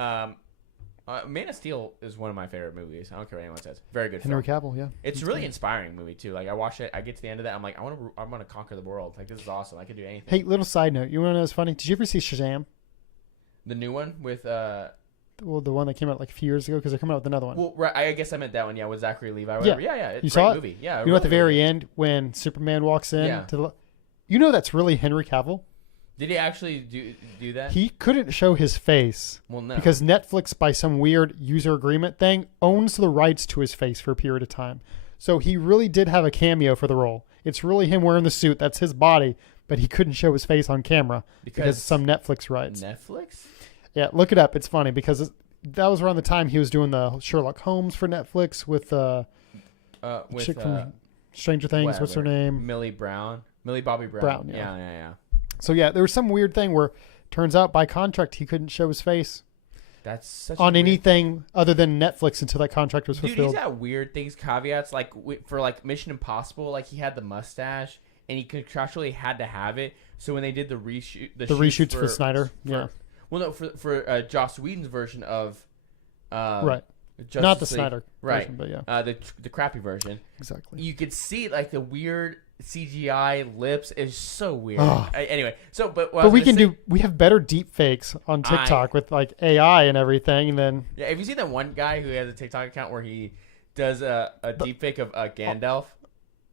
Man of Steel is one of my favorite movies. I don't care what anyone says. Very good film. Henry Cavill, yeah. It's a really inspiring movie too. Like I watch it, I get to the end of that, I'm like, I want to conquer the world. Like this is awesome. I can do anything. Hey, little side note. You want to know what's funny? Did you ever see Shazam? The new one with Well, the one that came out like a few years ago, because they're coming out with another one. Well, right, I guess I meant that one. Yeah, with Zachary Levi. Yeah, yeah. It's you a saw great it? movie. Yeah. You know, at the very end when Superman walks in, Yeah. You know that's really Henry Cavill. Did he actually do that? He couldn't show his face. Well, no. Because Netflix, by some weird user agreement thing, owns the rights to his face for a period of time. So he really did have a cameo for the role. It's really him wearing the suit. That's his body, but he couldn't show his face on camera because of some Netflix rights. Netflix? Yeah, look it up. It's funny because that was around the time he was doing the Sherlock Holmes for Netflix with chick from Stranger Things. What's her name? Millie Bobby Brown. Yeah. So yeah, there was some weird thing where turns out by contract he couldn't show his face That's such on anything other than Netflix until that contract was fulfilled. Dude, he's got weird things, caveats. Like for like Mission Impossible, like he had the mustache and he contractually had to have it. So when they did the reshoots for Snyder, Well, no, for Joss Whedon's version of right. Justice Not the League, Snyder right? version, but yeah, the crappy version. exactly. You could see like the weird CGI lips is so weird. Oh. Anyway, so but we have better deep fakes on TikTok with like AI and everything, and then yeah. Have you seen that one guy who has a TikTok account where he does a deep fake of Gandalf?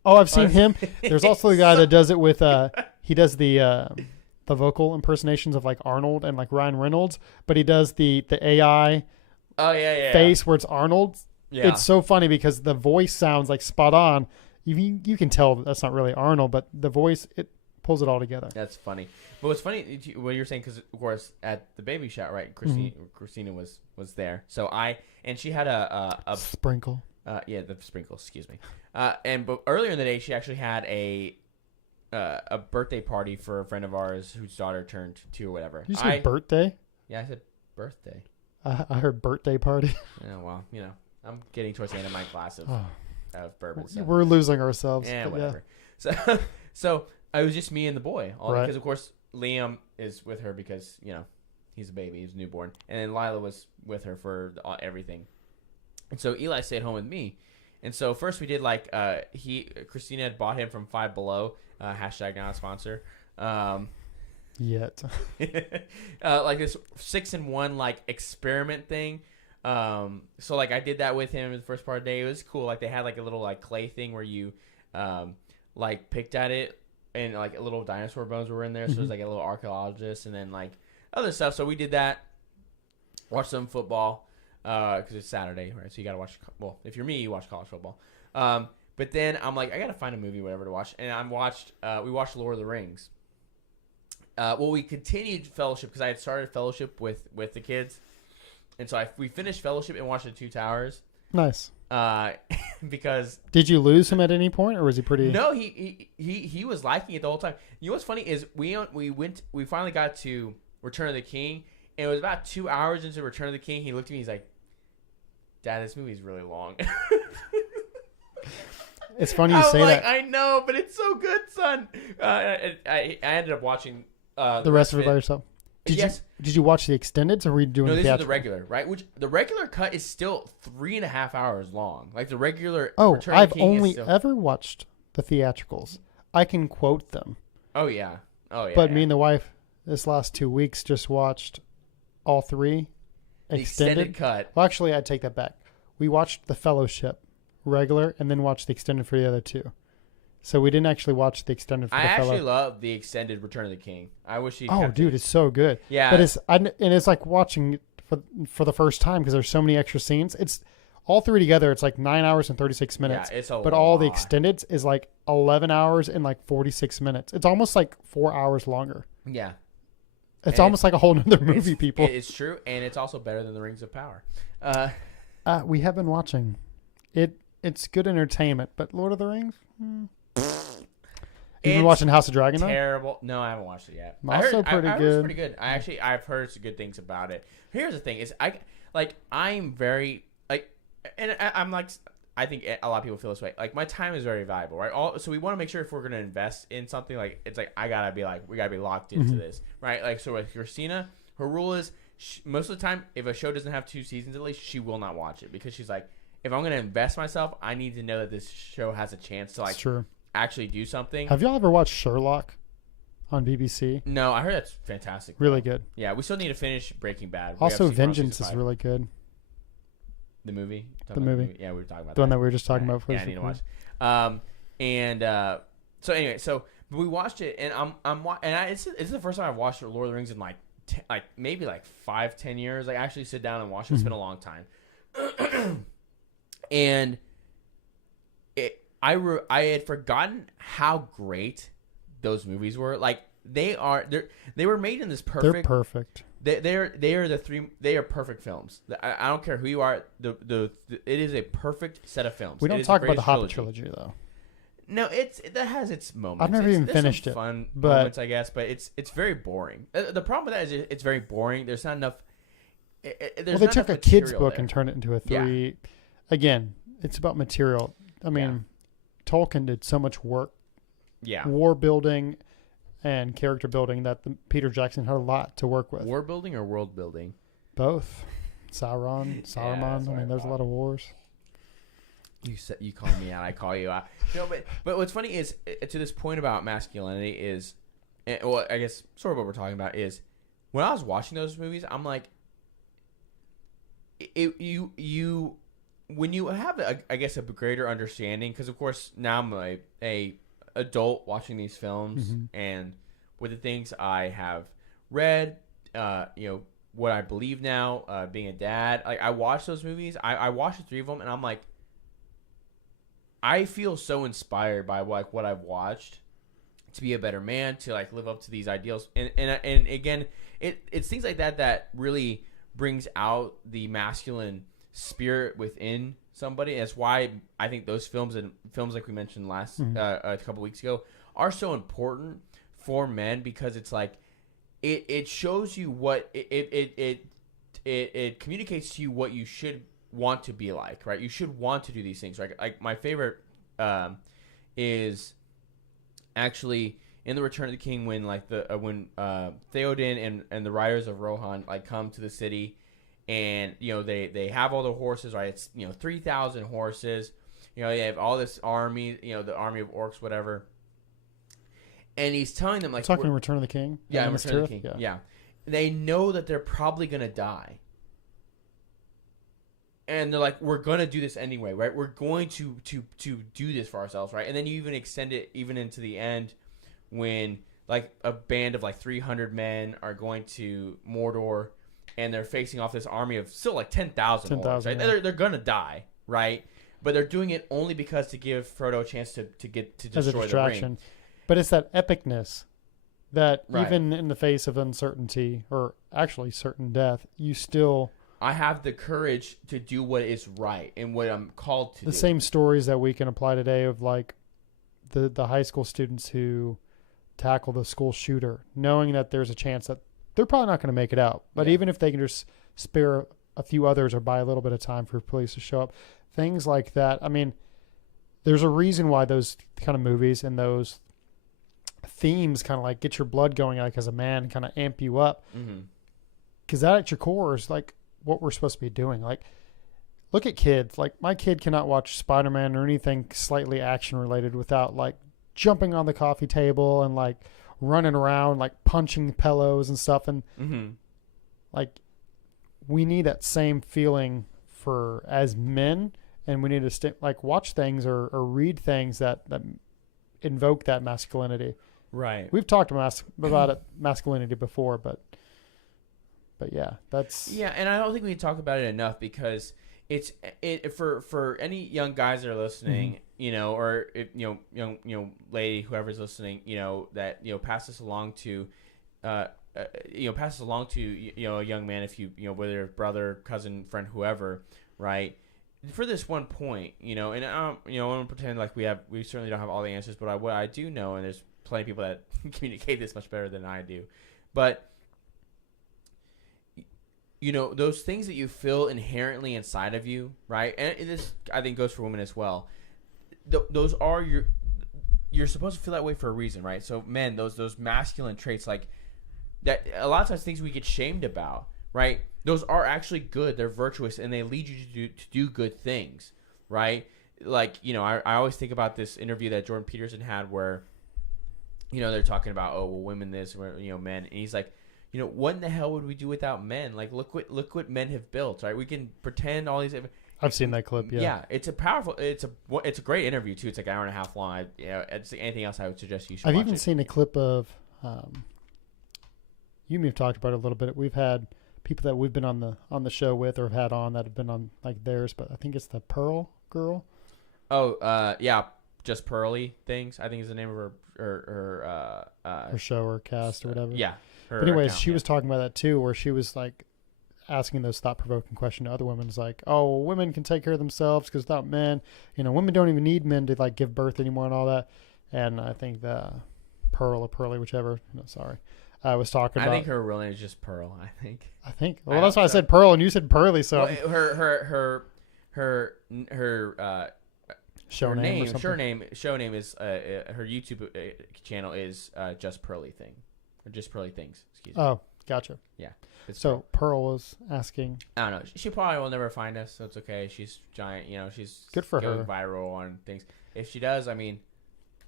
Oh, I've seen him. There's also the guy that does it with he does the vocal impersonations of like Arnold and like Ryan Reynolds, but he does the AI face where it's Arnold. Yeah. It's so funny because the voice sounds like spot on. You can tell that's not really Arnold, but the voice, it pulls it all together. That's funny. But what's funny, what you're saying, because of course at the baby shower, right? Christina was there. So she had a sprinkle. The sprinkle. Excuse me. But earlier in the day, she actually had a birthday party for a friend of ours whose daughter turned 2 or whatever. Did you say birthday? Yeah, I said birthday. I heard birthday party. Yeah, well, I'm getting towards the end of my glass of bourbon. So. We're losing ourselves. Yeah, whatever. Yeah. So it was just me and the boy. Because, of course, Liam is with her because, he's a baby. He's a newborn. And then Lila was with her for everything. And so Eli stayed home with me. And so first we did Christina had bought him from Five Below, hashtag not a sponsor. Yet. Like this 6-in-1 like experiment thing. So like I did that with him in the first part of the day. It was cool. Like they had like a little like clay thing where you like picked at it and like little dinosaur bones were in there. So it was like a little archaeologist and then like other stuff. So we did that. Watched some football because it's Saturday, right? So you got to watch. Well, if you're me, you watch college football. But then I'm like, I gotta find a movie, whatever, to watch. And we watched Lord of the Rings. Well, we continued Fellowship because I had started Fellowship with the kids, and so we finished Fellowship and watched The Two Towers. Nice. Because did you lose him at any point, or was he pretty? No, he was liking it the whole time. You know what's funny is we finally got to Return of the King, and it was about 2 hours into Return of the King. He looked at me, he's like, "Dad, this movie's really long." It's funny you say that. I know, but it's so good, son. I ended up watching the rest of it by yourself. Did you watch the extended, or were you doing no? the This is the regular, right? Which the regular cut is still 3.5 hours long. Like the regular. Oh, Return of I've the King only is still... ever watched the theatricals. I can quote them. Oh yeah. But me and the wife this last 2 weeks just watched all three extended cut. Well, actually, I take that back. We watched the Fellowship regular, and then watched the extended for the other two. So we didn't actually watch the extended for the Fellowship. I actually love the extended Return of the King. I wish he. Oh, dude, it's so good. Yeah, but it's like watching it for the first time because there's so many extra scenes. It's all three together. It's like 9 hours and 36 minutes. Yeah, it's a lot. But all the extended is like 11 hours and like 46 minutes. It's almost like 4 hours longer. Yeah. It's almost like a whole nother movie, people. It's true, and it's also better than the Rings of Power. We have been watching it. It's good entertainment, but Lord of the Rings. You've been watching House of Dragon? Terrible. No, I haven't watched it yet. Also pretty good. It's pretty good. I've heard some good things about it. Here's the thing: is I'm very like, and I'm like, I think a lot of people feel this way. Like my time is very valuable, right? So we want to make sure if we're going to invest in something, like it's like we gotta be locked into this, right? Like so with Christina, her rule is most of the time, if a show doesn't have 2 seasons at least, she will not watch it because she's like, if I'm going to invest myself, I need to know that this show has a chance to actually do something. Have y'all ever watched Sherlock on BBC? No, I heard that's fantastic. Really good. Yeah, we still need to finish Breaking Bad. Also, Vengeance is really good. The movie? The movie. Yeah, we were talking about the one that we were just talking about. Yeah, I need to watch. So anyway, we watched it, and it's the first time I've watched Lord of the Rings in maybe 5-10 years. Like actually sit down and watch it. It's been a long time. And I had forgotten how great those movies were. Like they were made in this perfect. They're perfect. They are perfect films. I don't care who you are. It is a perfect set of films. We don't talk about the Hobbit trilogy though. No, that has its moments. I've never even finished it. Fun moments, I guess, but it's very boring. The problem with that is it's very boring. There's not enough. They took a kid's book and turned it into a 3. Yeah. Again, it's about material. I mean, Tolkien did so much work. Yeah. War building and character building that Peter Jackson had a lot to work with. War building or world building? Both. Saruman. I mean, there's a lot of wars. You call me out, I call you out. No, but what's funny is to this point about masculinity is, well, I guess sort of what we're talking about is, when I was watching those movies, I'm like, when you have I guess a greater understanding, because of course now I'm a adult watching these films, and with the things I have read, what I believe now, being a dad, like I watch those movies, I watched the 3 of them, and I'm like, I feel so inspired by what I've watched to be a better man, to live up to these ideals, and again, it's things like that really brings out the masculine spirit within somebody. That's why I think those films and films like we mentioned a couple weeks ago are so important for men, because it's like it shows you what it communicates to you what you should want to be like, right? You should want to do these things, right? Like my favorite is actually in the Return of the King when Theoden and the riders of Rohan come to the city, and they have all the horses, right? It's 3,000 horses. They have all this army, the army of orcs, whatever. And he's telling them talking Return of the King. Yeah, Return of the King. Yeah. They know that they're probably gonna die. And they're like, we're going to do this anyway, right? We're going to do this for ourselves, right? And then you even extend it even into the end when, a band of, 300 men are going to Mordor, and they're facing off this army of still, 10,000 horses, right? Yeah. They're going to die, right? but they're doing it only because to give Frodo a chance to destroy as a the distraction. ring. But it's that epicness that Right. even in the face of uncertainty or actually certain death, you still. I have the courage to do what is right and what I'm called to do. The same stories that we can apply today of like the high school students who tackle the school shooter, knowing that there's a chance that they're probably not going to make it out. But Yeah. even if they can just spare a few others or buy a little bit of time for police to show up, things like that. I mean, there's a reason why those kind of movies and those themes kind of like get your blood going, like as a man, kind of amp you up. Because that at your core is like what we're supposed to be doing. Like, look at kids. Like, my kid cannot watch Spider-Man or anything slightly action related without like jumping on the coffee table and like running around, like punching pillows and stuff. And like, we need that same feeling for as men, and we need to like watch things or read things that invoke that masculinity. Right. We've talked about it, masculinity before, but yeah, that's and I don't think we talk about it enough because it's for any young guys that are listening, or if, young lady, whoever's listening, that pass this along to, pass this along to a young man, if you whether brother, cousin, friend, whoever, right? For this one point, and I don't pretend like we certainly don't have all the answers, but what I do know, and there's plenty of people that communicate this much better than I do, but those things that you feel inherently inside of you, right? And this, I think, goes for women as well. Those are you're supposed to feel that way for a reason, right? So men, those masculine traits, like that, a lot of times things we get shamed about, right? Those are actually good. They're virtuous, and they lead you to do good things, right? Like, I always think about this interview that Jordan Peterson had where, they're talking about, oh, well, women this, men. And he's like, what in the hell would we do without men? Like, look what men have built, right? We can pretend all these. I've seen that clip. Yeah, it's a great interview too. It's like an hour and a half long. It's anything else I would suggest you should. I've watch even it. seen a clip of. You may have talked about it a little bit. We've had people that we've been on the show with or have had on that have been on like theirs, but I think it's the Pearl girl. Oh, yeah, just Pearly Things, I think is the name of her show or cast or whatever. Yeah. But anyways, she was talking about that too, where she was like asking those thought-provoking questions to other women. It's like, oh, well, women can take care of themselves because without men, women don't even need men to like give birth anymore and all that. And I think the Pearl or Pearly, whichever. No, sorry. I was talking about. I think her real name is just Pearl. I think. Well, that's why I said Pearl and you said Pearly. So her show name is her YouTube channel is just Pearly Thing, or just Pearly Things. Excuse me. Oh, gotcha. Yeah. So Pearl was asking. I don't know. She probably will never find us, so it's okay. She's giant. She's good for going her. Viral on things. If she does, I mean,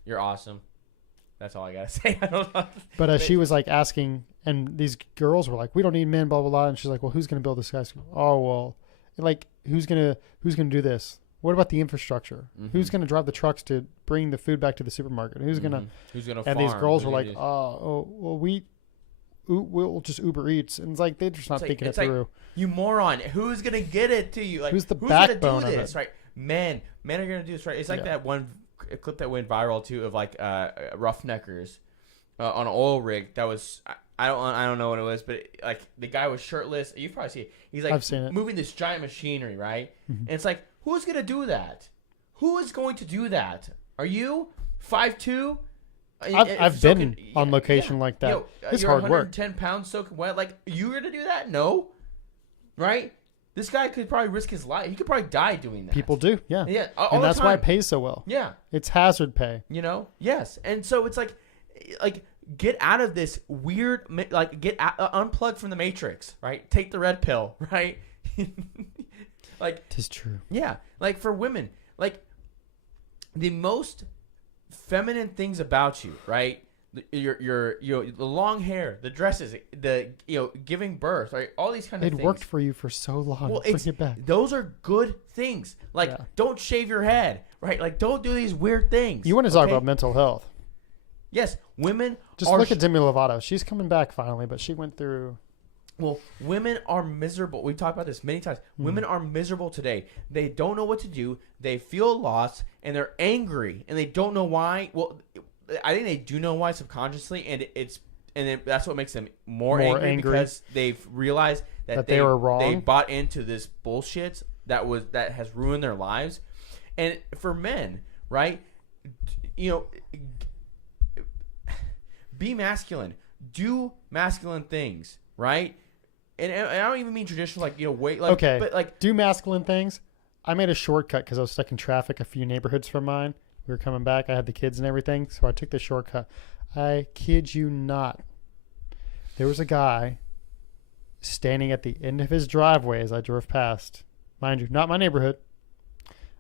you're awesome. That's all I gotta say. I don't know. But she was like asking, and these girls were like, "We don't need men," blah blah blah. And she's like, "Well, who's gonna build this skyscraper? Oh well, like who's gonna do this? What about the infrastructure? Mm-hmm. Who's gonna drive the trucks to bring the food back to the supermarket? Who's gonna farm? And these girls were like, "Oh, well, we'll just Uber Eats," and it's like they're just not thinking it through. Like, you moron! Who's gonna get it to you? Like, who's backbone gonna do of this? it? Right? Men are gonna do this, right? It's like that one clip that went viral too of like Roughneckers on an oil rig. That was I don't know what it was, but like the guy was shirtless. You've probably seen it. He's like I've seen it. Moving this giant machinery, right? Mm-hmm. And it's like, who's gonna do that? Who is going to do that? Are you 5'2"? I've been on location like that. It's you're hard work. 110 pounds soaking wet. Like, you're gonna do that? No, right? This guy could probably risk his life. He could probably die doing that. People do, yeah. Yeah, and that's why it pays so well. Yeah, it's hazard pay. Yes, and so it's like get out of this weird, like unplug from the Matrix, right? Take the red pill, right? Like, 'tis true. Yeah, like for women, like the most feminine things about you, right? Your the long hair, the dresses, the giving birth, right? All these kind of things. It worked for you for so long. Well, bring it back. Those are good things. Like, don't shave your head, right? Like, don't do these weird things. You want to talk about mental health? Yes, women. Just look at Demi Lovato. She's coming back finally, but she went through. Well, women are miserable. We've talked about this many times. Women are miserable today. They don't know what to do. They feel lost, and they're angry, and they don't know why. Well, I think they do know why subconsciously, and that's what makes them more angry because they've realized that they were wrong. They bought into this bullshit that has ruined their lives. And for men, right? Be masculine. Do masculine things, right? And I don't even mean traditional, okay. But do masculine things. I made a shortcut because I was stuck in traffic a few neighborhoods from mine. We were coming back. I had the kids and everything, so I took the shortcut. I kid you not. There was a guy standing at the end of his driveway as I drove past. Mind you, not my neighborhood.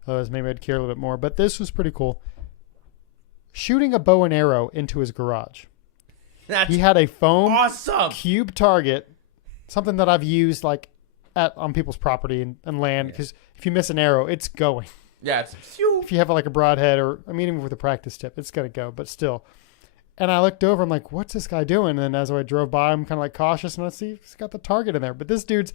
Otherwise, maybe I'd care a little bit more. But this was pretty cool. Shooting a bow and arrow into his garage. He had a foam cube target, something that I've used on people's property and land, because if you miss an arrow, it's going. Yeah, if you have a broadhead even with a practice tip, it's gonna go. But still, and I looked over, I'm like, "What's this guy doing?" And then as I drove by, I'm kind of cautious, and I see he's got the target in there. But this dude's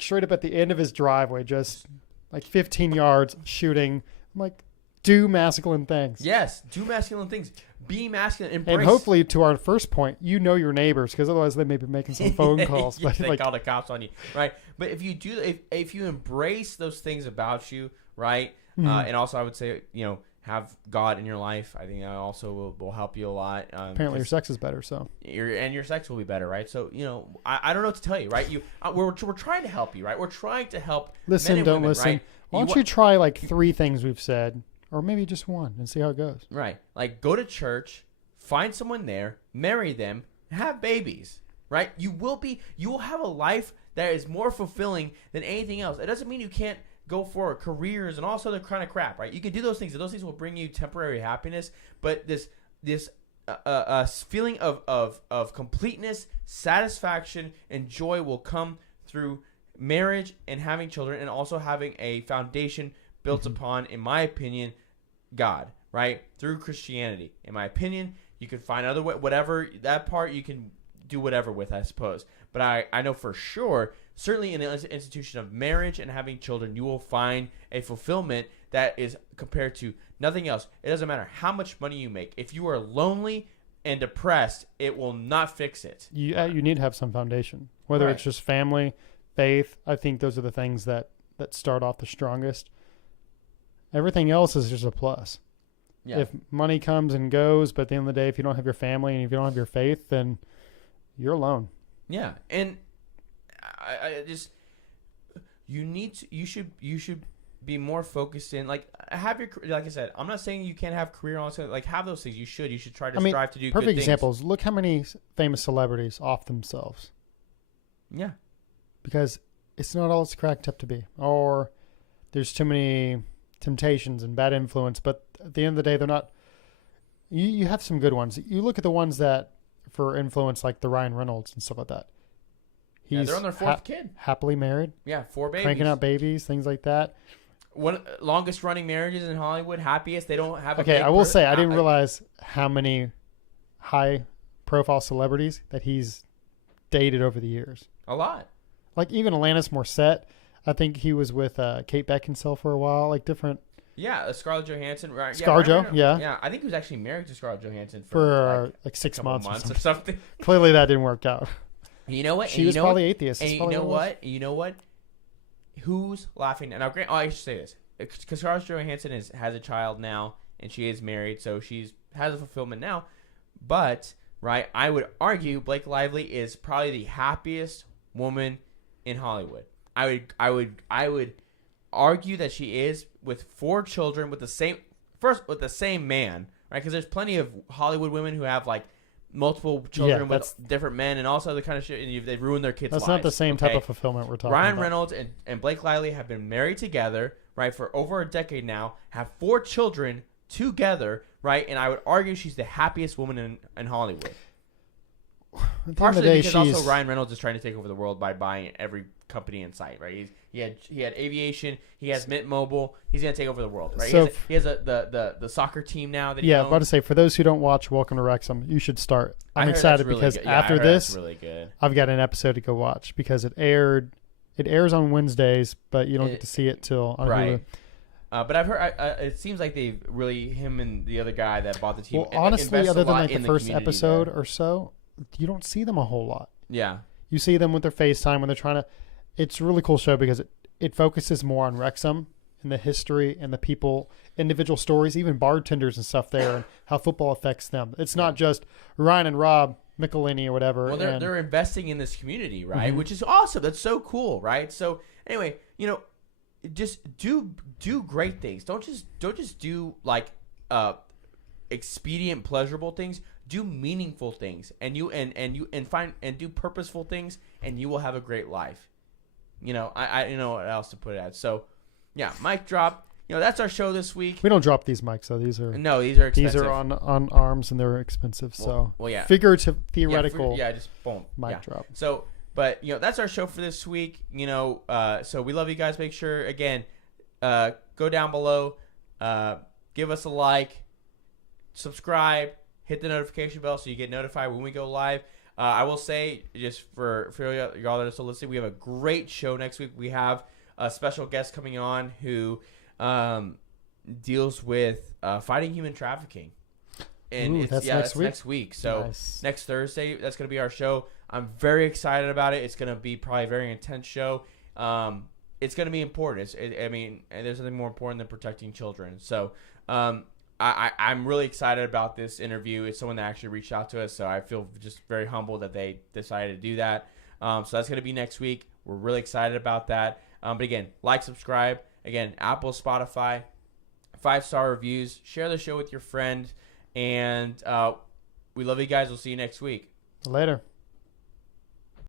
straight up at the end of his driveway, just 15 yards shooting. I'm like, do masculine things. Yes, do masculine things. Be masculine. Embrace. And hopefully, to our first point, your neighbors, because otherwise they may be making some phone calls. But they call the cops on you, right? But if you do, if you embrace those things about you, right, and also I would say, have God in your life. I think that also will help you a lot. Apparently, your sex is better, so your sex will be better, right? So I don't know what to tell you, right? We're trying to help you, right? We're trying to help. Listen, men and don't women, listen. Right? Why don't you try 3 things we've said? Or maybe just one and see how it goes. Right. Go to church, find someone there, marry them, have babies. Right? You will have a life that is more fulfilling than anything else. It doesn't mean you can't go for careers and all this other kind of crap, right? You can do those things, and those things will bring you temporary happiness. But this feeling of completeness, satisfaction, and joy will come through marriage and having children, and also having a foundation built upon, in my opinion, God, right? Through Christianity. In my opinion, you can find other way, whatever, that part you can do whatever with, I suppose. But I know for sure, certainly in the institution of marriage and having children, you will find a fulfillment that is compared to nothing else. It doesn't matter how much money you make. If you are lonely and depressed, it will not fix it. You need to have some foundation, whether it's just family, faith. I think those are the things that start off the strongest. Everything else is just a plus. Yeah. If money comes and goes, but at the end of the day, if you don't have your family and if you don't have your faith, then you're alone. Yeah, and I just you should be more focused in have your, like I said. I'm not saying you can't have career on have those things. You should try to strive to do. Perfect good examples. Look how many famous celebrities off themselves. Yeah, because it's not all it's cracked up to be, or there's too many temptations and bad influence, but at the end of the day, they're not. You have some good ones. You look at the ones that for influence, like the Ryan Reynolds and stuff like that. They're on their 4th kid. Happily married. Yeah, 4 babies. Cranking out babies, things like that. One longest running marriages in Hollywood, happiest. They don't have. I will say I didn't realize how many high profile celebrities that he's dated over the years. A lot. Even Alanis Morissette. I think he was with Kate Beckinsale for a while, different. Yeah, Scarlett Johansson. Right? ScarJo, yeah. Yeah, I think he was actually married to Scarlett Johansson for 6 months or something. Clearly, that didn't work out. You know what? She was probably atheist. And you know what? You know what? Who's laughing? Now, I should say this. Because Scarlett Johansson has a child now, and she is married, so she has a fulfillment now. But, right, I would argue Blake Lively is probably the happiest woman in Hollywood. I would argue that she is, with 4 children with the same man, right? Because there's plenty of Hollywood women who have multiple children with different men and also other kind of shit, and they've ruined their kids' lives. That's not the same type of fulfillment we're talking about. Ryan Reynolds and Blake Lively have been married together, right, for over a decade now, have 4 children together, right? And I would argue she's the happiest woman in Hollywood. Partially because also Ryan Reynolds is trying to take over the world by buying every company in sight, right? He had aviation. He has Mint Mobile. He's gonna take over the world, right? So he has the soccer team now. That he yeah, owns. about to say, for those who don't watch Welcome to Wrexham, you should start. I'm excited really because good. after this, really good. I've got an episode to go watch because it aired. It airs on Wednesdays, but you don't get to see it till on Hulu. But I've heard it seems like they've really him and the other guy that bought the team. Well, honestly, other than like the first episode there. or so, you don't see them a whole lot. Yeah, you see them with their FaceTime when they're trying to. It's a really cool show because it focuses more on Wrexham and the history and the people, individual stories, even bartenders and stuff there, and how football affects them. It's not just Ryan and Rob Michelini or whatever. Well, they're investing in this community, right? Mm-hmm. Which is awesome. That's so cool, right? So anyway, just do great things. Don't just do like expedient, pleasurable things. Do meaningful things, and do purposeful things, and you will have a great life. I know what else to put it at. So, yeah, mic drop. That's our show this week. We don't drop these mics though. These are expensive. These are on arms and they're expensive. So yeah, figurative, theoretical. Just boom. Mic drop. So, but that's our show for this week. So we love you guys. Make sure again, go down below, give us a like, subscribe, hit the notification bell so you get notified when we go live. I will say, just for y'all that are still listening, we have a great show next week. We have a special guest coming on who deals with fighting human trafficking. And that's next week. So next Thursday, that's going to be our show. I'm very excited about it. It's going to be probably a very intense show. It's going to be important. There's nothing more important than protecting children. So I'm really excited about this interview. It's someone that actually reached out to us, so I feel just very humbled that they decided to do that. So that's going to be next week. We're really excited about that. But again, like, subscribe. Again, Apple, Spotify, 5-star reviews. Share the show with your friend. And we love you guys. We'll see you next week. Later.